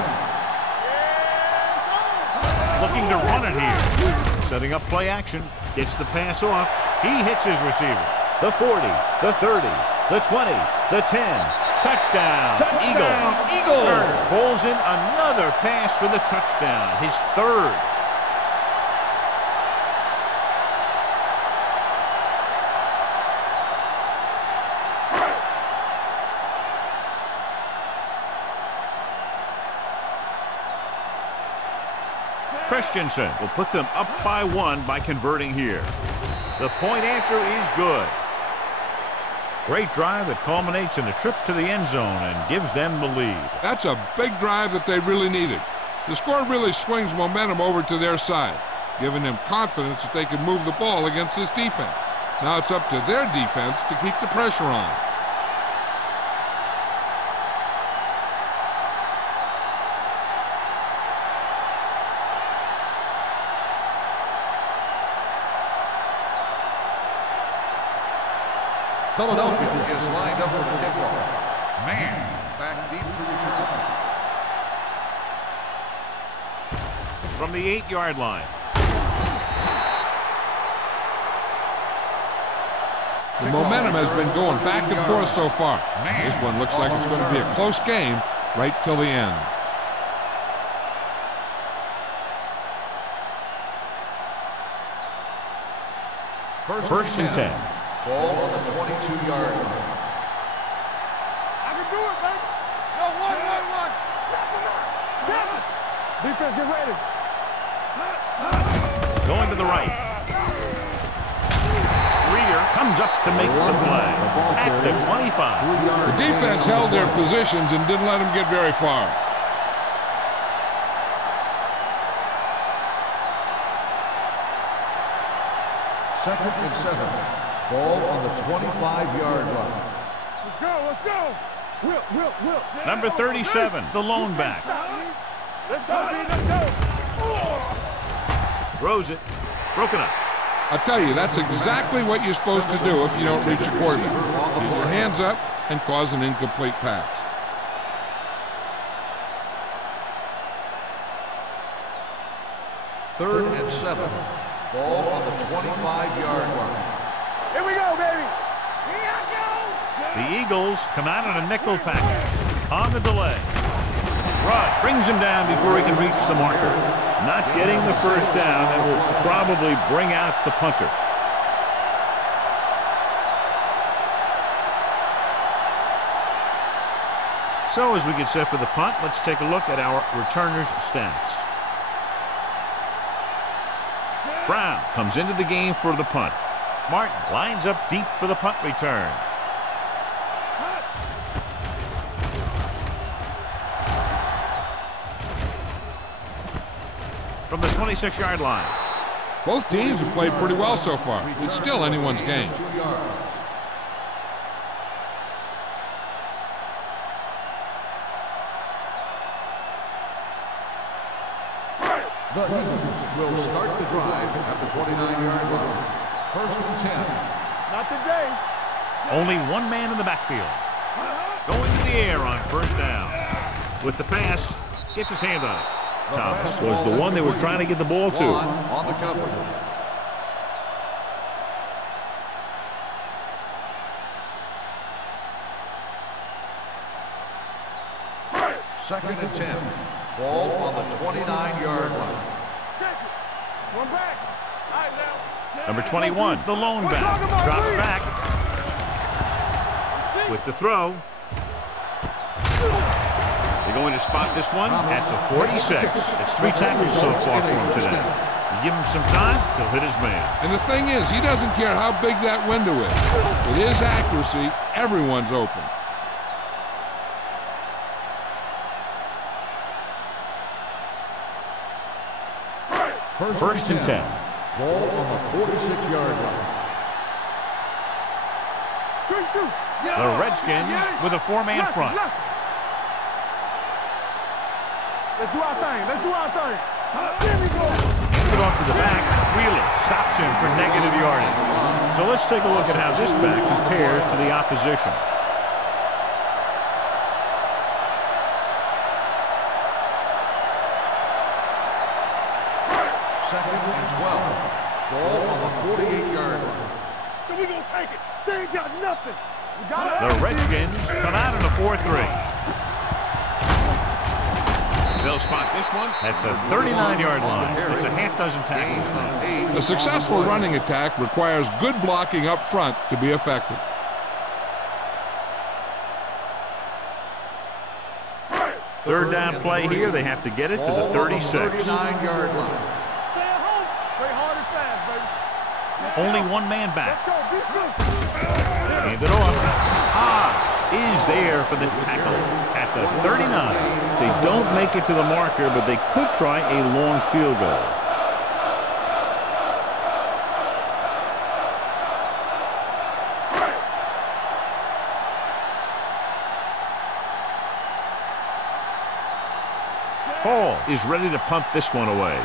Looking to run it here. Setting up play action. Gets the pass off. He hits his receiver. The 40, the 30, the 20, the 10. Touchdown. Eagles. Turner pulls in another pass for the touchdown. His 3rd. Christensen will put them up by 1 by converting here. The point after is good. Great drive that culminates in a trip to the end zone and gives them the lead. That's a big drive that they really needed. The score really swings momentum over to their side, giving them confidence that they can move the ball against this defense. Now it's up to their defense to keep the pressure on. Philadelphia is lined up for the kickoff. Man back deep to return. From the 8-yard line. The momentum has been going back and forth so far. This one looks like it's going to be a close game right till the end. First and 10. Ball on the 22-yard line. I can do it, baby. No, one. Tap him. Defense, get ready. Going to the right. Rear comes up to make the play at the 25. The defense held their positions and didn't let them get very far. Second and 7. Ball on the 25-yard line. Let's go. Will. Number 37, the lone back. Let's go. Throws it. Broken up. I'll tell you, that's exactly what you're supposed to do if you don't reach a quarterback. Get your hands up and cause an incomplete pass. Third and 7. Ball on the 25-yard line. Here we go, baby. Here I go. The Eagles come out on a nickel package on the delay. Rod brings him down before he can reach the marker. Not getting the first down. That will probably bring out the punter. So as we get set for the punt, let's take a look at our returners' stats. Brown comes into the game for the punt. Martin lines up deep for the punt return. From the 26-yard line. Both teams have played pretty well so far. It's still anyone's game. The Eagles will start the drive at the 29-yard line. First and 10. Not today. Only one man in the backfield. Going to the air on first down. With the pass, gets his hand on it. Thomas was the one they were trying to get the ball to. On the coverage. Second and 10. Ball on the 29-yard line. Check it. One back. All right, now. Number 21, the lone back, drops back with the throw. They're going to spot this one at the 46. It's 3 tackles so far for him today. You give him some time, he'll hit his man. And the thing is, he doesn't care how big that window is. With his accuracy, everyone's open. First and 10. Ball on the 46-yard line. The Redskins with a 4-man front. Let's do our thing. Let's do our thing. There we go. Hands it off to the back. Wheeler stops him for negative yardage. So let's take a look at how this back compares to the opposition. Second and 12. Ball on the 48-yard line. So we gonna take it. They ain't got nothing. We got it. The Redskins come out in a 4-3. They'll spot this one at the 39-yard line. It's a half dozen tackles now. A successful running attack requires good blocking up front to be effective. Third down play here. They have to get it to the 36. 39-yard line. Stay at home. Play hard and fast, baby. Only one man back. Let's go. Be true. Hand it off. Is there for the tackle at the 39. They don't make it to the marker, but they could try a long field goal. Hall is ready to punt this one away.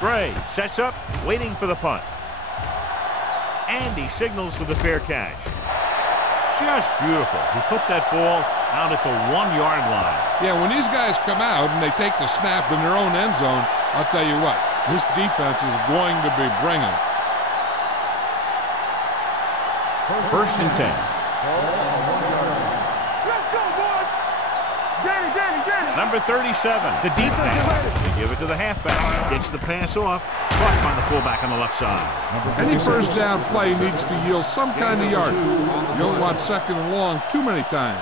Gray sets up, waiting for the punt. And he signals for the fair catch. Just beautiful. He put that ball out at the 1-yard line. Yeah, when these guys come out and they take the snap in their own end zone, I'll tell you what, this defense is going to be bringing it. First and 10. Let's go, boys. Get it. Number 37, the deep pass. They give it to the halfback. Gets the pass off. Caught by the fullback on the left side. Any first down play needs to yield some kind of yardage. You don't want second and long too many times.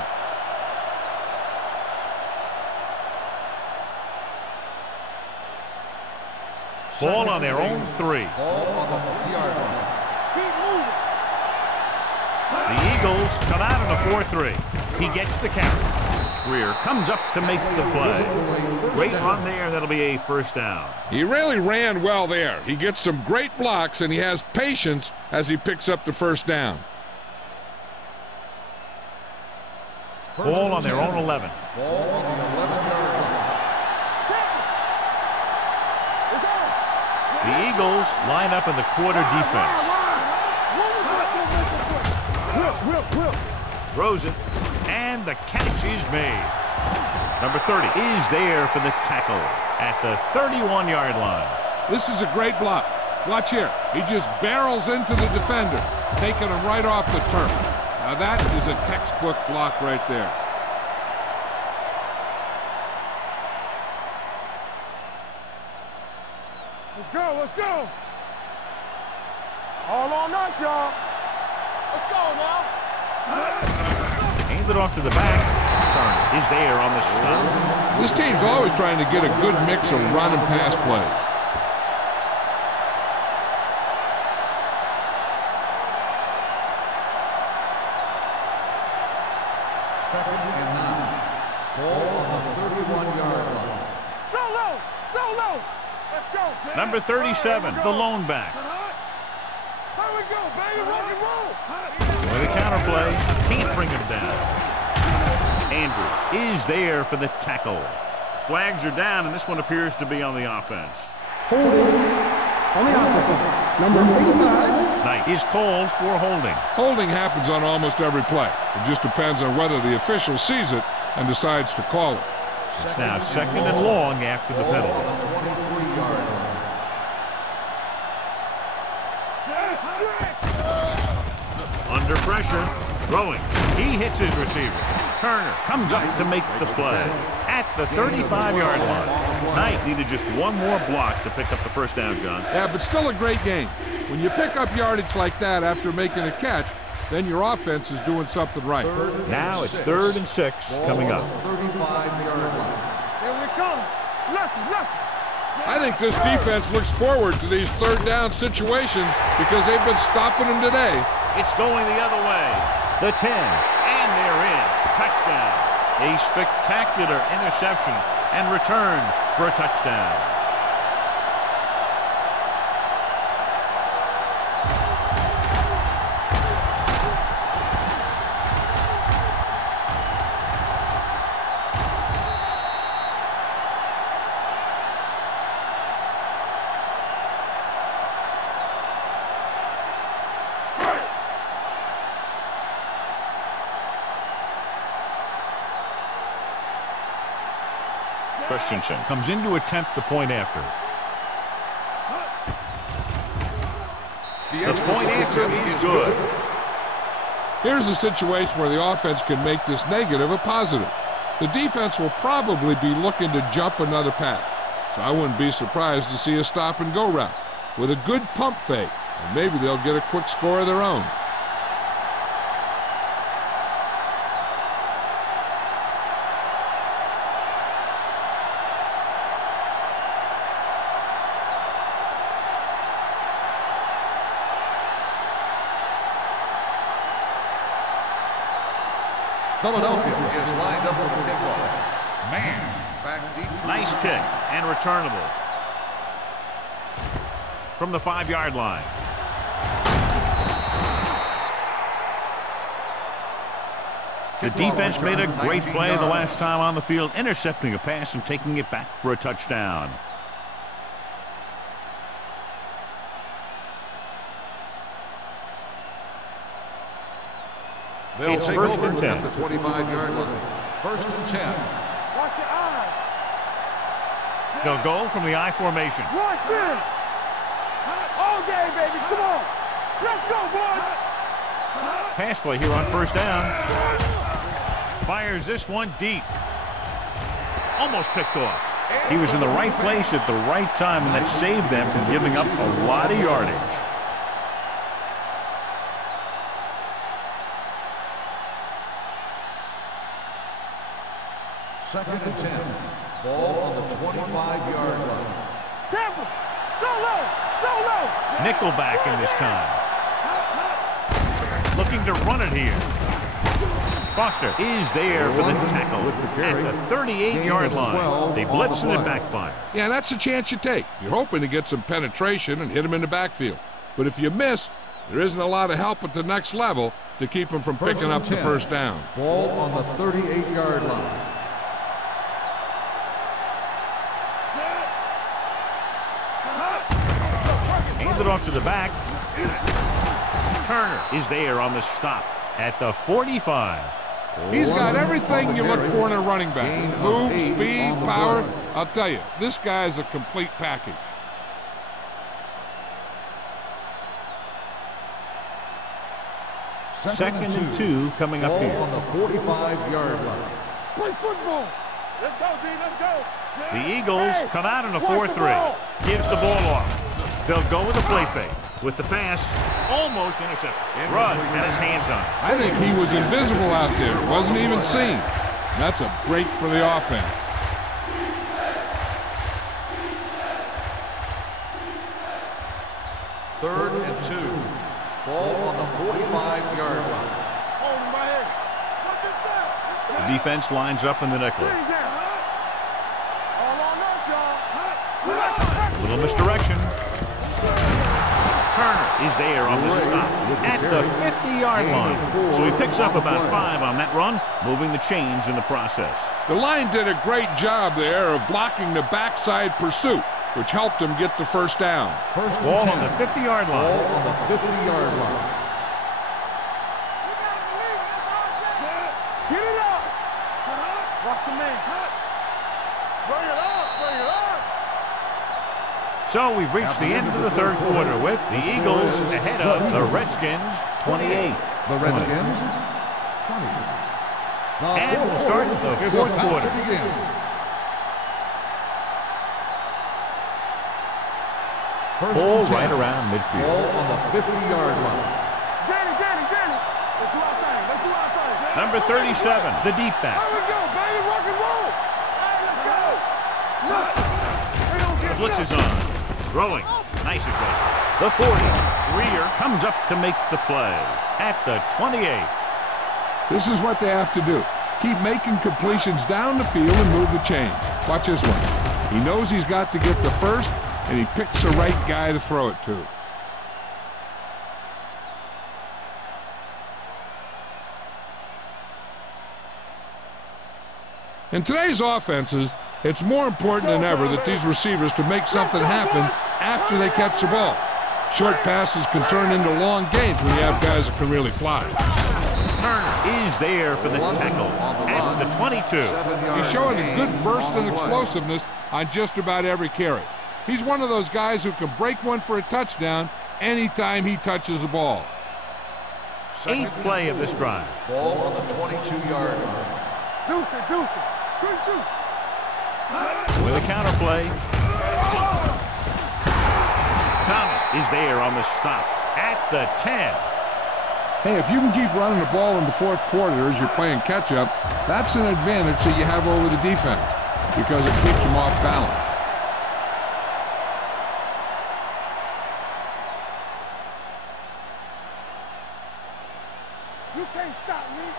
Ball on their own 3. Ball on the 3-yard line. Keep moving. The Eagles come out in a 4-3. He gets the carry. Greer comes up to make the play. Great run there. That'll be a first down. He really ran well there. He gets some great blocks, and he has patience as he picks up the first down. Ball on their own 11. Ball on the 11-yard line. The Eagles line up in the quarter defense. Whip. Throws it, and the catch is made. Number 30 is there for the tackle at the 31-yard line. This is a great block. Watch here. He just barrels into the defender, taking him right off the turf. Now that is a textbook block right there. Let's go. All on us, y'all. Let's go now. Hand it off to the back. Turner is there on the stop. This team's always trying to get a good mix of run and pass plays. Second and 9. Ball on the 31-yard line. Solo. Let's go. Number 37, the lone back. Here we go, baby. Rock and roll. With a counterplay, can't bring him down. Andrews is there for the tackle. Flags are down, and this one appears to be on the offense. Holding on the offense. Number 85. Knight is called for holding. Holding happens on almost every play. It just depends on whether the official sees it and decides to call it. It's now second and long after the penalty. Ball on the 23-yard line. Under pressure, throwing. He hits his receiver. Turner comes up to make the play. At at the 35-yard line. Knight needed just one more block to pick up the first down, John. Yeah, but still a great game. When you pick up yardage like that after making a catch, then your offense is doing something right. Now it's 3rd and 6 coming up. 35-yard line. Here we come. Left. I think this defense looks forward to these 3rd down situations because they've been stopping them today. It's going the other way. The 10, and they're in. Touchdown. A spectacular interception and return for a touchdown. Christensen comes in to attempt the point after. The point after is good. Here's a situation where the offense can make this negative a positive. The defense will probably be looking to jump another pass, so I wouldn't be surprised to see a stop-and-go route with a good pump fake, and maybe they'll get a quick score of their own. Philadelphia is lined up for the kickoff. Man, back deep. Nice kick and returnable. From the 5-yard line. The defense made a great play the last time on the field, intercepting a pass and taking it back for a touchdown. It's 1st and 10. At the 25-yard line. 1st and 10. Watch your eyes. They'll go from the I formation. Watch it. All day, baby. Come on. Let's go, boys. Pass play here on 1st down. Fires this one deep. Almost picked off. He was in the right place at the right time, and that saved them from giving up a lot of yardage. Second and 10. Ball on the 25-yard line. Temple. So low. Nickelback in this time. Looking to run it here. Foster is there for the tackle at the 38-yard line. They blitz and it backfire. Yeah, that's a chance you take. You're hoping to get some penetration and hit them in the backfield. But if you miss, there isn't a lot of help at the next level to keep them from picking up the 1st down. Ball on the 38-yard line. Hands it off to the back. Turner is there on the stop at the 45. He's got everything you look for in a running back. Move, speed, power. I'll tell you, this guy is a complete package. Second and 2 coming up here. On the 45-yard line. Play football. Let's go, D. Let's go. The Eagles come out in a 4-3. Gives the ball off. They'll go with a play fake. With the pass, almost intercepted. Run had his hands on it. I think he was invisible out there. Wasn't even seen. That's a break for the offense. Third and 2. Ball on the 45-yard line. Hold my head. What is that? The defense lines up in the nickel. All on us, y'all. Little misdirection. Turner is there on the stop at the 50-yard line. So he picks up about 5 on that run, moving the chains in the process. The line did a great job there of blocking the backside pursuit, which helped him get the 1st down. Ball on the 50-yard line. Ball on the 50-yard line. Get it up. Watch your man. Bring it up. Bring it up. So we've reached the end of the 3rd quarter with the Eagles ahead of the Redskins 28. The Redskins 20. And we'll start the 4th quarter. Ball right around midfield. Ball on the 50-yard line. Danny. Let's do our thing. Let's do our thing. Number 37, the deep back. There we go, baby. Rock and roll. All right, let's go. The blitz is on. Throwing. Nice adjustment. The 40. Greer comes up to make the play at the 28. This is what they have to do. Keep making completions down the field and move the chain. Watch this one. He knows he's got to get the first, and he picks the right guy to throw it to. In today's offenses, it's more important than ever that these receivers to make something happen after they catch the ball. Short passes can turn into long gains when you have guys that can really fly. Turner is there for the tackle at the 22. He's showing a good burst and explosiveness on just about every carry. He's one of those guys who can break one for a touchdown anytime he touches the ball. Eighth play of this drive. Ball on the 22-yard line. Deuce it. Good shoot. With a counter play. Thomas is there on the stop at the 10. Hey, if you can keep running the ball in the fourth quarter as you're playing catch-up, that's an advantage that you have over the defense because it keeps them off balance. You can't stop me.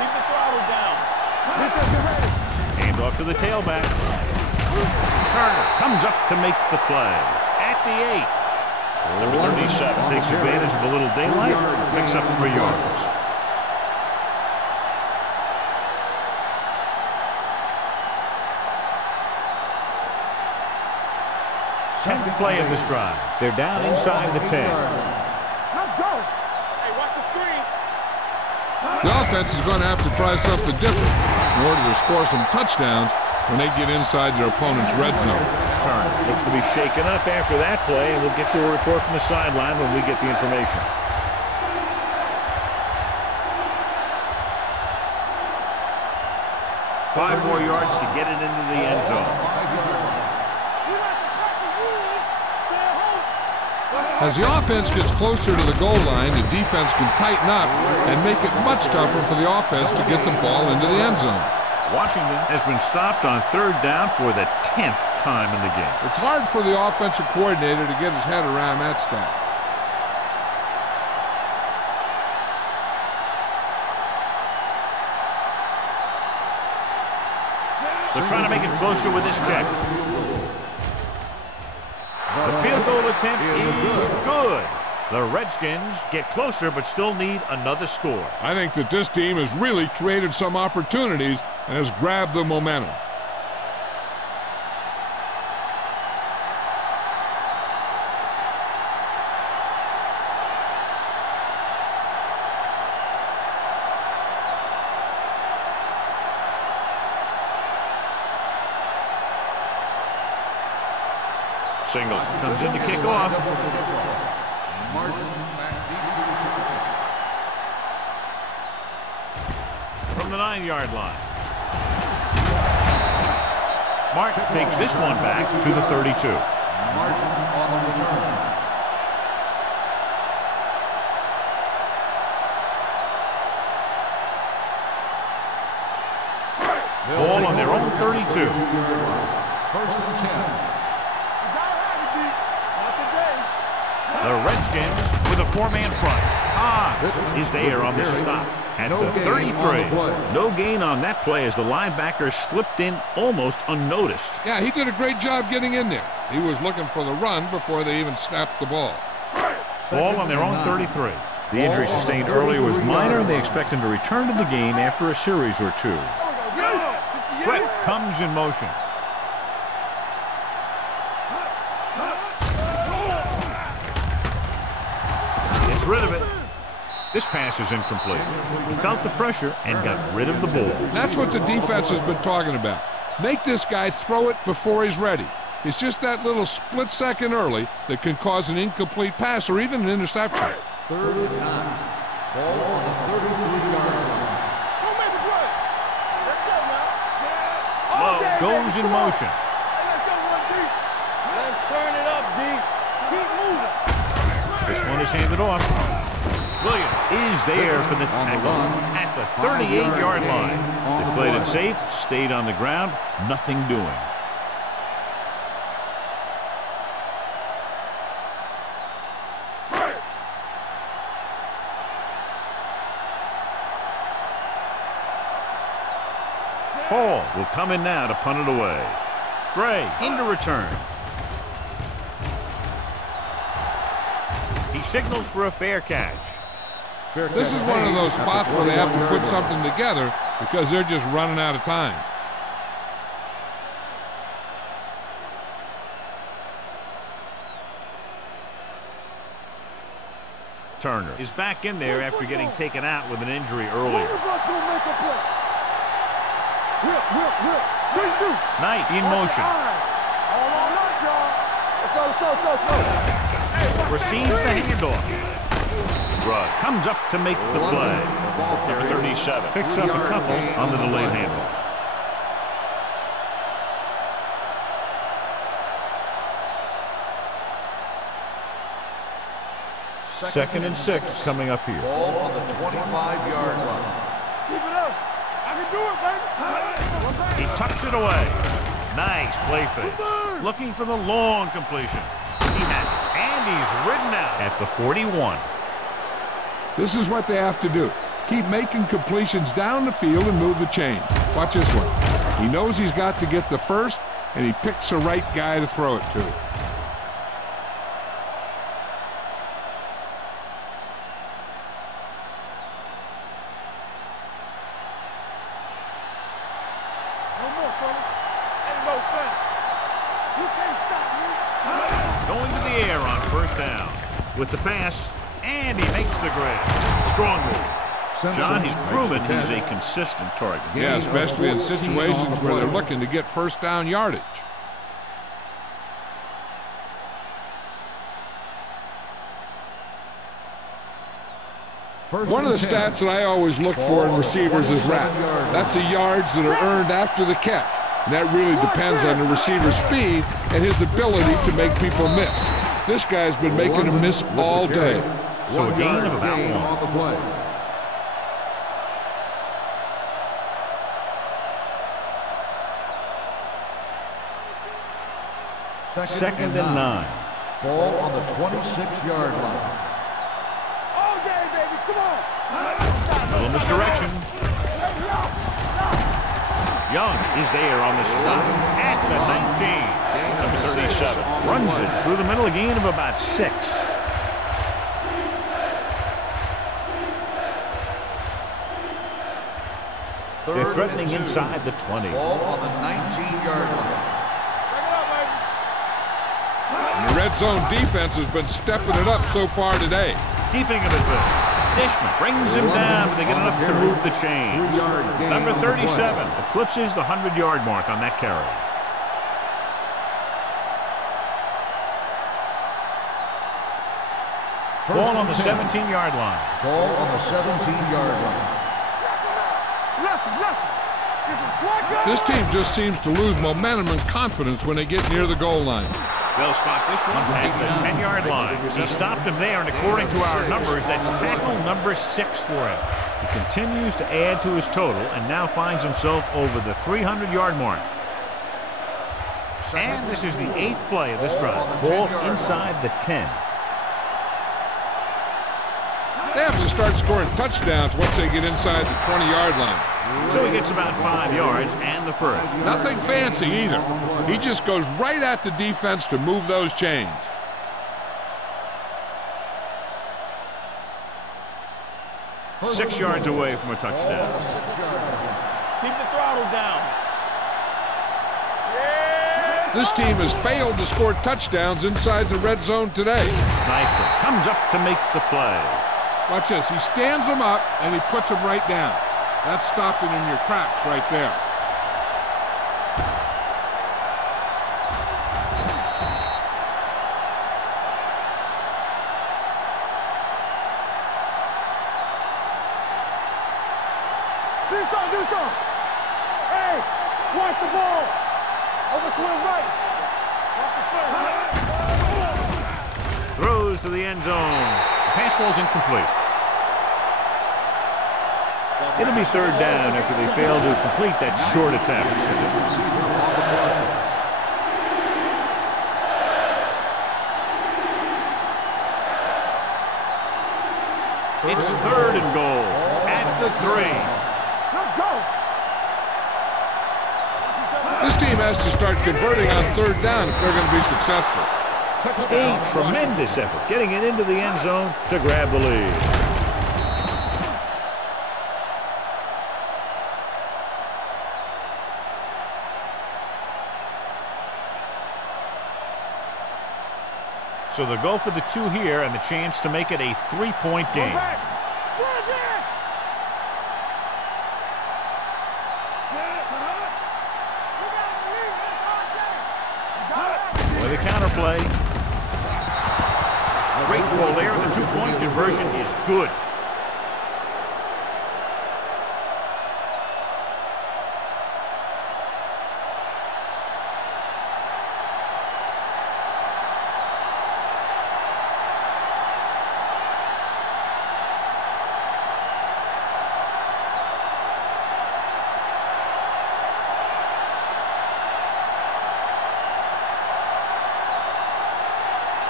Keep the throttle down. Defense, get ready. Hand off to the tailback. Turner comes up to make the play at the 8. Number 37 takes advantage of a little daylight, picks up 3 yards. Tenth play of this drive. They're down inside the 10. Let's go. Hey, watch the screen. The offense is going to have to try something different in order to score some touchdowns when they get inside their opponent's red zone. Turner looks to be shaken up after that play, and we'll get you a report from the sideline when we get the information. Five more yards to get it into the end zone. As the offense gets closer to the goal line, the defense can tighten up and make it much tougher for the offense to get the ball into the end zone. Washington has been stopped on 3rd down for the 10th time in the game. It's hard for the offensive coordinator to get his head around that stuff. They're trying to make it closer with this kick. The field goal attempt is good. The Redskins get closer but still need another score. I think that this team has really created some opportunities and has grabbed the momentum. Single comes in to kick off. From the 9-yard line. Martin takes this one back to the 32. Martin on the return. Ball on their own 32. 1st and 10. The Redskins with a 4-man front. Is there on this stop at the 33. No gain on that play as the linebacker slipped in almost unnoticed. Yeah, he did a great job getting in there. He was looking for the run before they even snapped the ball. Ball on their own 33. The injury sustained earlier was minor, and they expect him to return to the game after a series or two. Quick comes in motion. Gets rid of it. This pass is incomplete. He felt the pressure and got rid of the ball. That's what the defense has been talking about. Make this guy throw it before he's ready. It's just that little split second early that can cause an incomplete pass or even an interception. 3rd and 9. Ball on the 33-yard line. Lowe goes in motion. Turn it up, D. Keep moving. This one is handed off. Williams is there for the tackle at the 38-yard line. They played it safe, stayed on the ground, nothing doing. Hall will come in now to punt it away. Gray into return. He signals for a fair catch. This is one of those spots where they have to put something together because they're just running out of time. Turner is back in there after getting taken out with an injury earlier. Knight in motion. Receives the handoff. Rugg comes up to make the play. Number 37 picks up a couple on the delayed handoff. Second and 6 coming up here. Ball on the 25-yard line. Keep it up. I can do it, baby. He tucks it away. Nice play fake. Looking for the long completion. He has it, and he's ridden out at the 41. This is what they have to do. Keep making completions down the field and move the chain. Watch this one. He knows he's got to get the first, and he picks the right guy to throw it to. Going to the air on first down. With the pass, and he makes the grab. Strong move. John, he's proven he's a consistent target. Yeah, especially in situations where they're looking to get first down yardage. One of the stats that I always look for in receivers is RAP. That's the yards that are earned after the catch. And that really depends on the receiver's speed and his ability to make people miss. This guy's been making them miss all day. So a gain of about 1. Second and 9. Ball on the 26-yard line. All day, baby. Come on. Little misdirection. Young is there on the stop at the 19. Number 37 runs it through the middle, a gain of about 6. They're threatening inside the 20. Ball on the 19-yard line. The red zone defense has been stepping it up so far today. Keeping him at bay. Dishman brings him down, but they get enough to move the chains. Number 37 eclipses the 100-yard mark on that carry. Ball on the 17-yard line. Ball on the 17-yard line. This team just seems to lose momentum and confidence when they get near the goal line. They'll spot this one at the 10-yard line. He stopped him there, and according to our numbers, that's tackle number 6 for him. He continues to add to his total and now finds himself over the 300-yard mark. And this is the 8th play of this drive. Ball inside the 10. They have to start scoring touchdowns once they get inside the 20-yard line. So he gets about 5 yards and the first. Nothing fancy either. He just goes right at the defense to move those chains. Six yards away from a touchdown. Keep the throttle down. This team has failed to score touchdowns inside the red zone today. Nystrom comes up to make the play. Watch this. He stands them up, and he puts them right down. That's stopping in your tracks right there. Do something. Hey, watch the ball. Over swing right. Watch the first. distance to the end zone. The pass falls incomplete. It'll be third down after they fail to complete that short attempt. It's third and goal at the 3. Let's go. This team has to start converting on third down if they're going to be successful. A tremendous effort getting it into the end zone to grab the lead. So they'll go for the 2 here and the chance to make it a 3-point game. With a counterplay. Great call there. The 2-point conversion is good.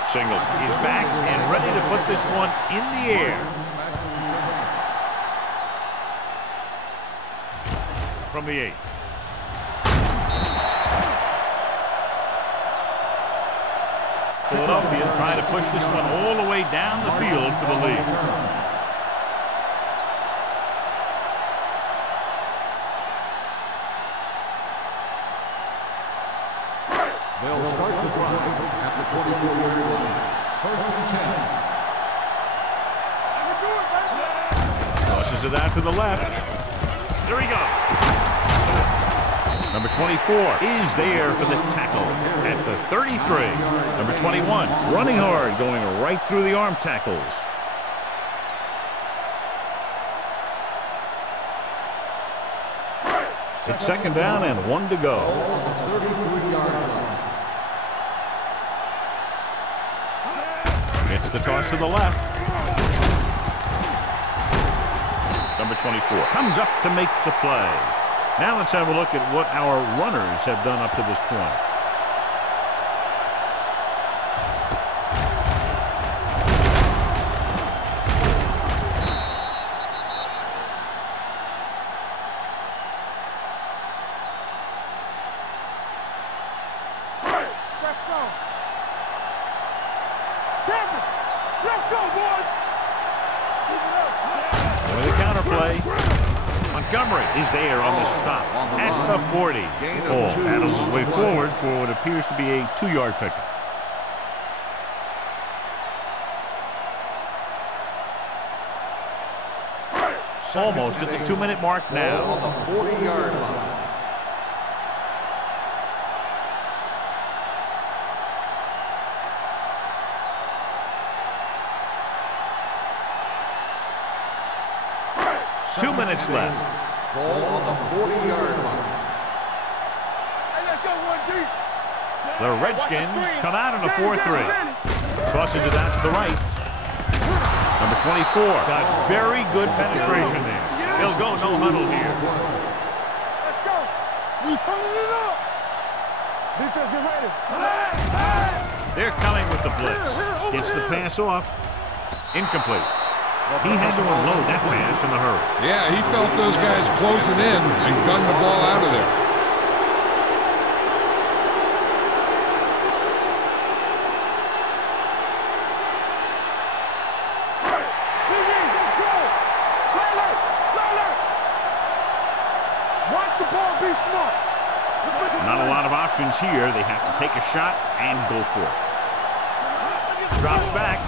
Single is back and ready to put this one in the air. From the 8. Philadelphia trying to push this one all the way down the field for the lead. They'll start the drive at the 24-yard line. First and 10. Tosses it out to the left. There he goes. Number 24 is there for the tackle at the 33. Number 21 running hard, going right through the arm tackles. It's second down and 1 to go. 33-yard line. It's the toss to the left. Number 24 comes up to make the play. Now let's have a look at what our runners have done up to this point. With a counterplay. Montgomery is there on the stop at the 40. Ball battles his way forward for what appears to be a 2-yard pickup. Almost at the 2-minute mark now. On the 40-yard line. Two minutes left. Ball on the 40-yard line. Hey, let's go 1 deep. The Redskins come out in a 4-3. Crosses it out to the right. Number 24 got very good penetration there. He'll go no huddle here. Let's go. We turning it up. Defense, get ready. They're coming with the blitz. Gets the pass off. Incomplete. He had to unload that pass in a hurry. Yeah, he felt those guys closing in and gunned the ball out of there. Watch the ball, be smart. Not a lot of options here. They have to take a shot and go for it. Drops back.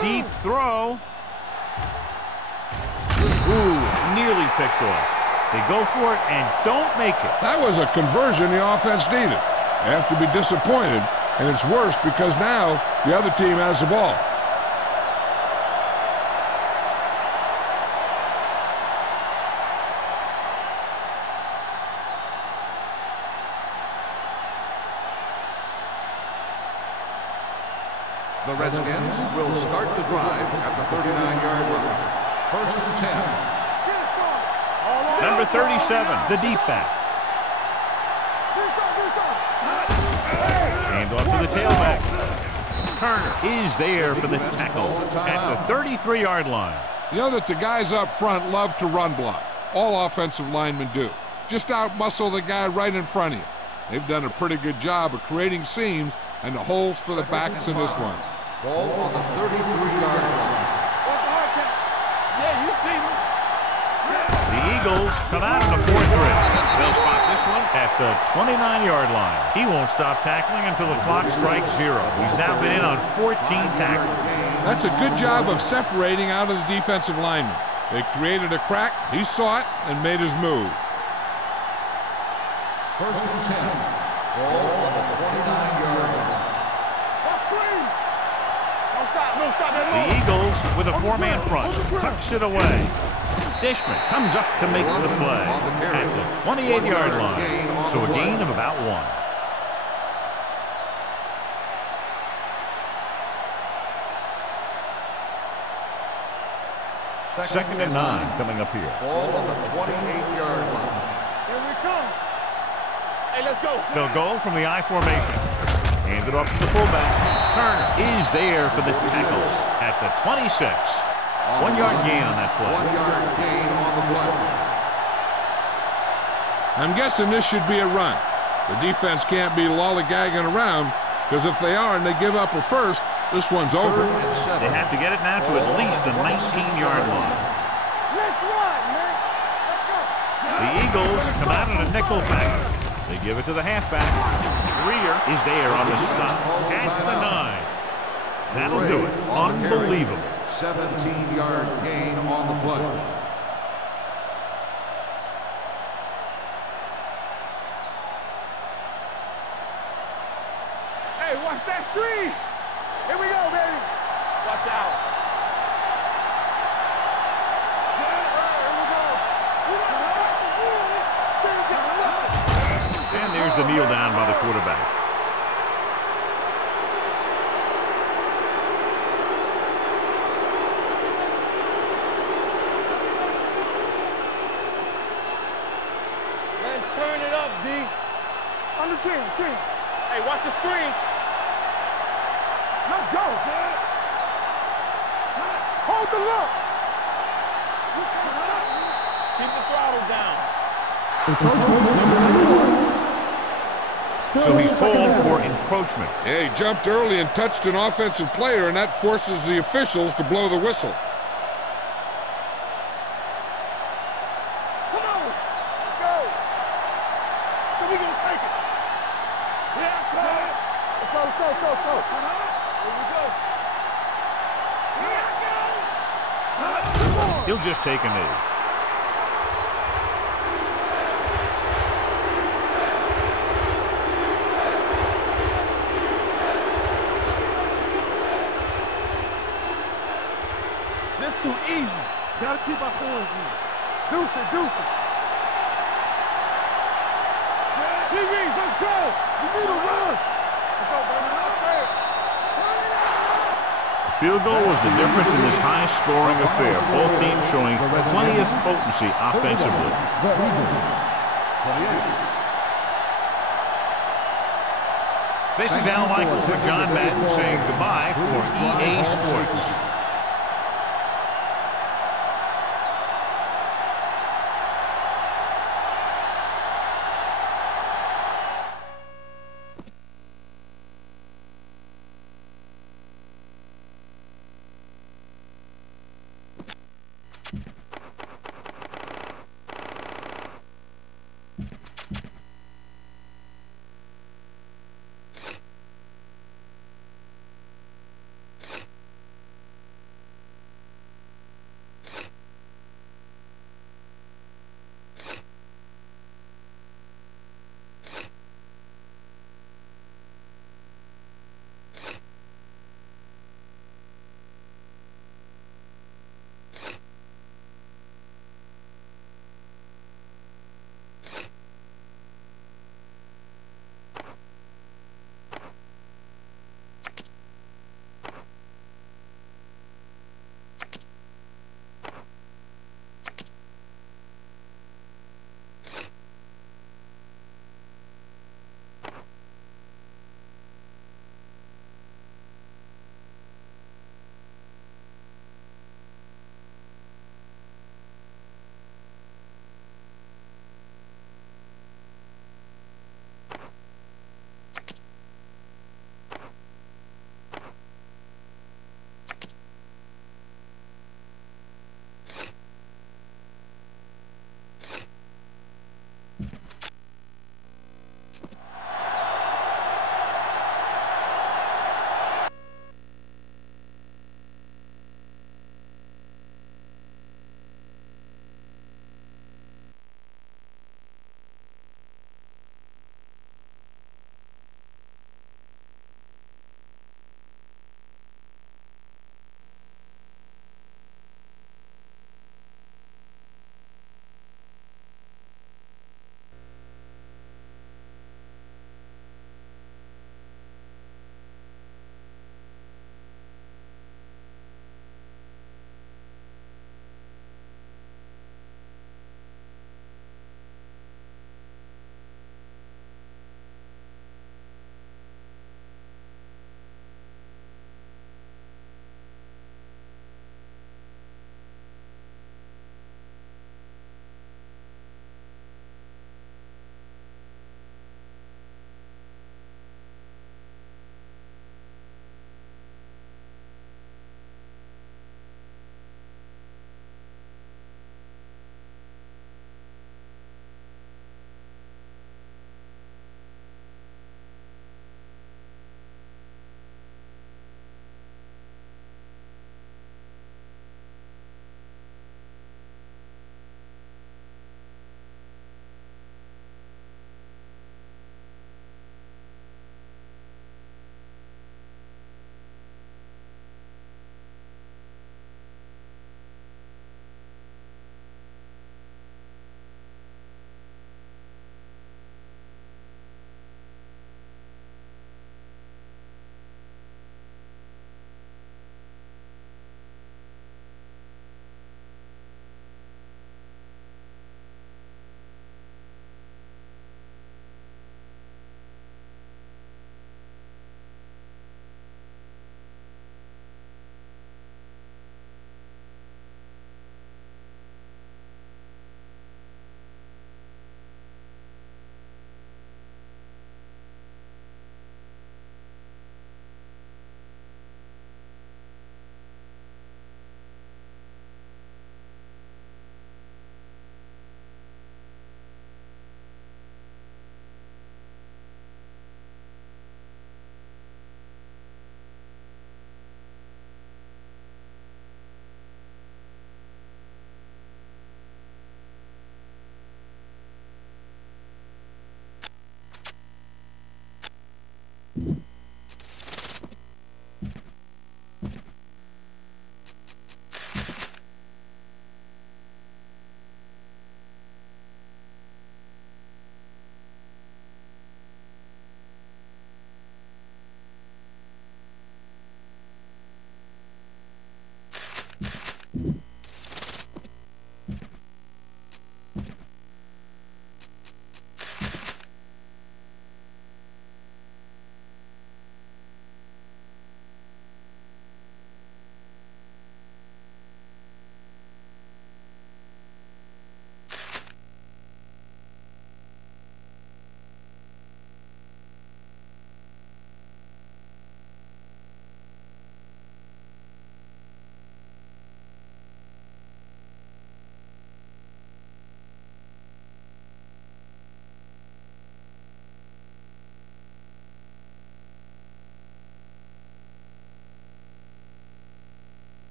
Deep throw. Ooh, nearly picked off. They go for it and don't make it. That was a conversion the offense needed. They have to be disappointed, and it's worse because now the other team has the ball. The Redskins will start the drive at the 39-yard line. First and 10. Number 37, the deep back. Hand off to the tailback. Turner is there for the tackle at the 33-yard line. You know that the guys up front love to run block. All offensive linemen do. Just out-muscle the guy right in front of you. They've done a pretty good job of creating seams and the holes for the backs in this one. Ball on the 33-yard line. Yeah, you see me. The Eagles come out in the 4-3. They'll spot this one at the 29-yard line. He won't stop tackling until the clock strikes 0. He's now been in on 14 tackles. That's a good job of separating out of the defensive lineman. They created a crack, he saw it, and made his move. First and 10. Ball on the 29-yard line. The Eagles with a 4-man front tucks it away. Dishman comes up to make the play at the 28-yard line. So a gain of about 1. Second and 9 coming up here. Ball on the 28-yard line. Here we come. Hey, let's go. They'll go from the I formation. Hand it off to the fullback. Turner is there for the tackles at the 26. 1-yard gain on that play. 1-yard gain on the play. I'm guessing this should be a run. The defense can't be lollygagging around, because if they are and they give up a first, this one's over. They have to get it now to at least the 19-yard line. Let's run, man. Let's go. The Eagles come out in a nickel package. They give it to the halfback. Greer is there on the stop at the 9. That'll do it. Unbelievable. 17-yard gain on the play. Hey, watch that screen. Here we go, baby. Watch out. And there's the kneel down by the quarterback. Let's turn it up, D. On the team. Hey, watch the screen. Let's go. Hold the look. Keep the throttle down. Encroachment number 91. So he's called for encroachment. Yeah, he jumped early and touched an offensive player, and that forces the officials to blow the whistle. Come on. Let's go. So we're going to take it. Yeah, go. Let's go. Here we go. Here we go. He'll just take a knee. This too easy. Gotta keep our points in. Deuce it. Let's go. We need a rush. Let's go, baby. A field goal was the difference in this high-scoring affair. Both teams showing plenty of potency offensively. This is Al Michaels with John Madden saying goodbye for EA Sports.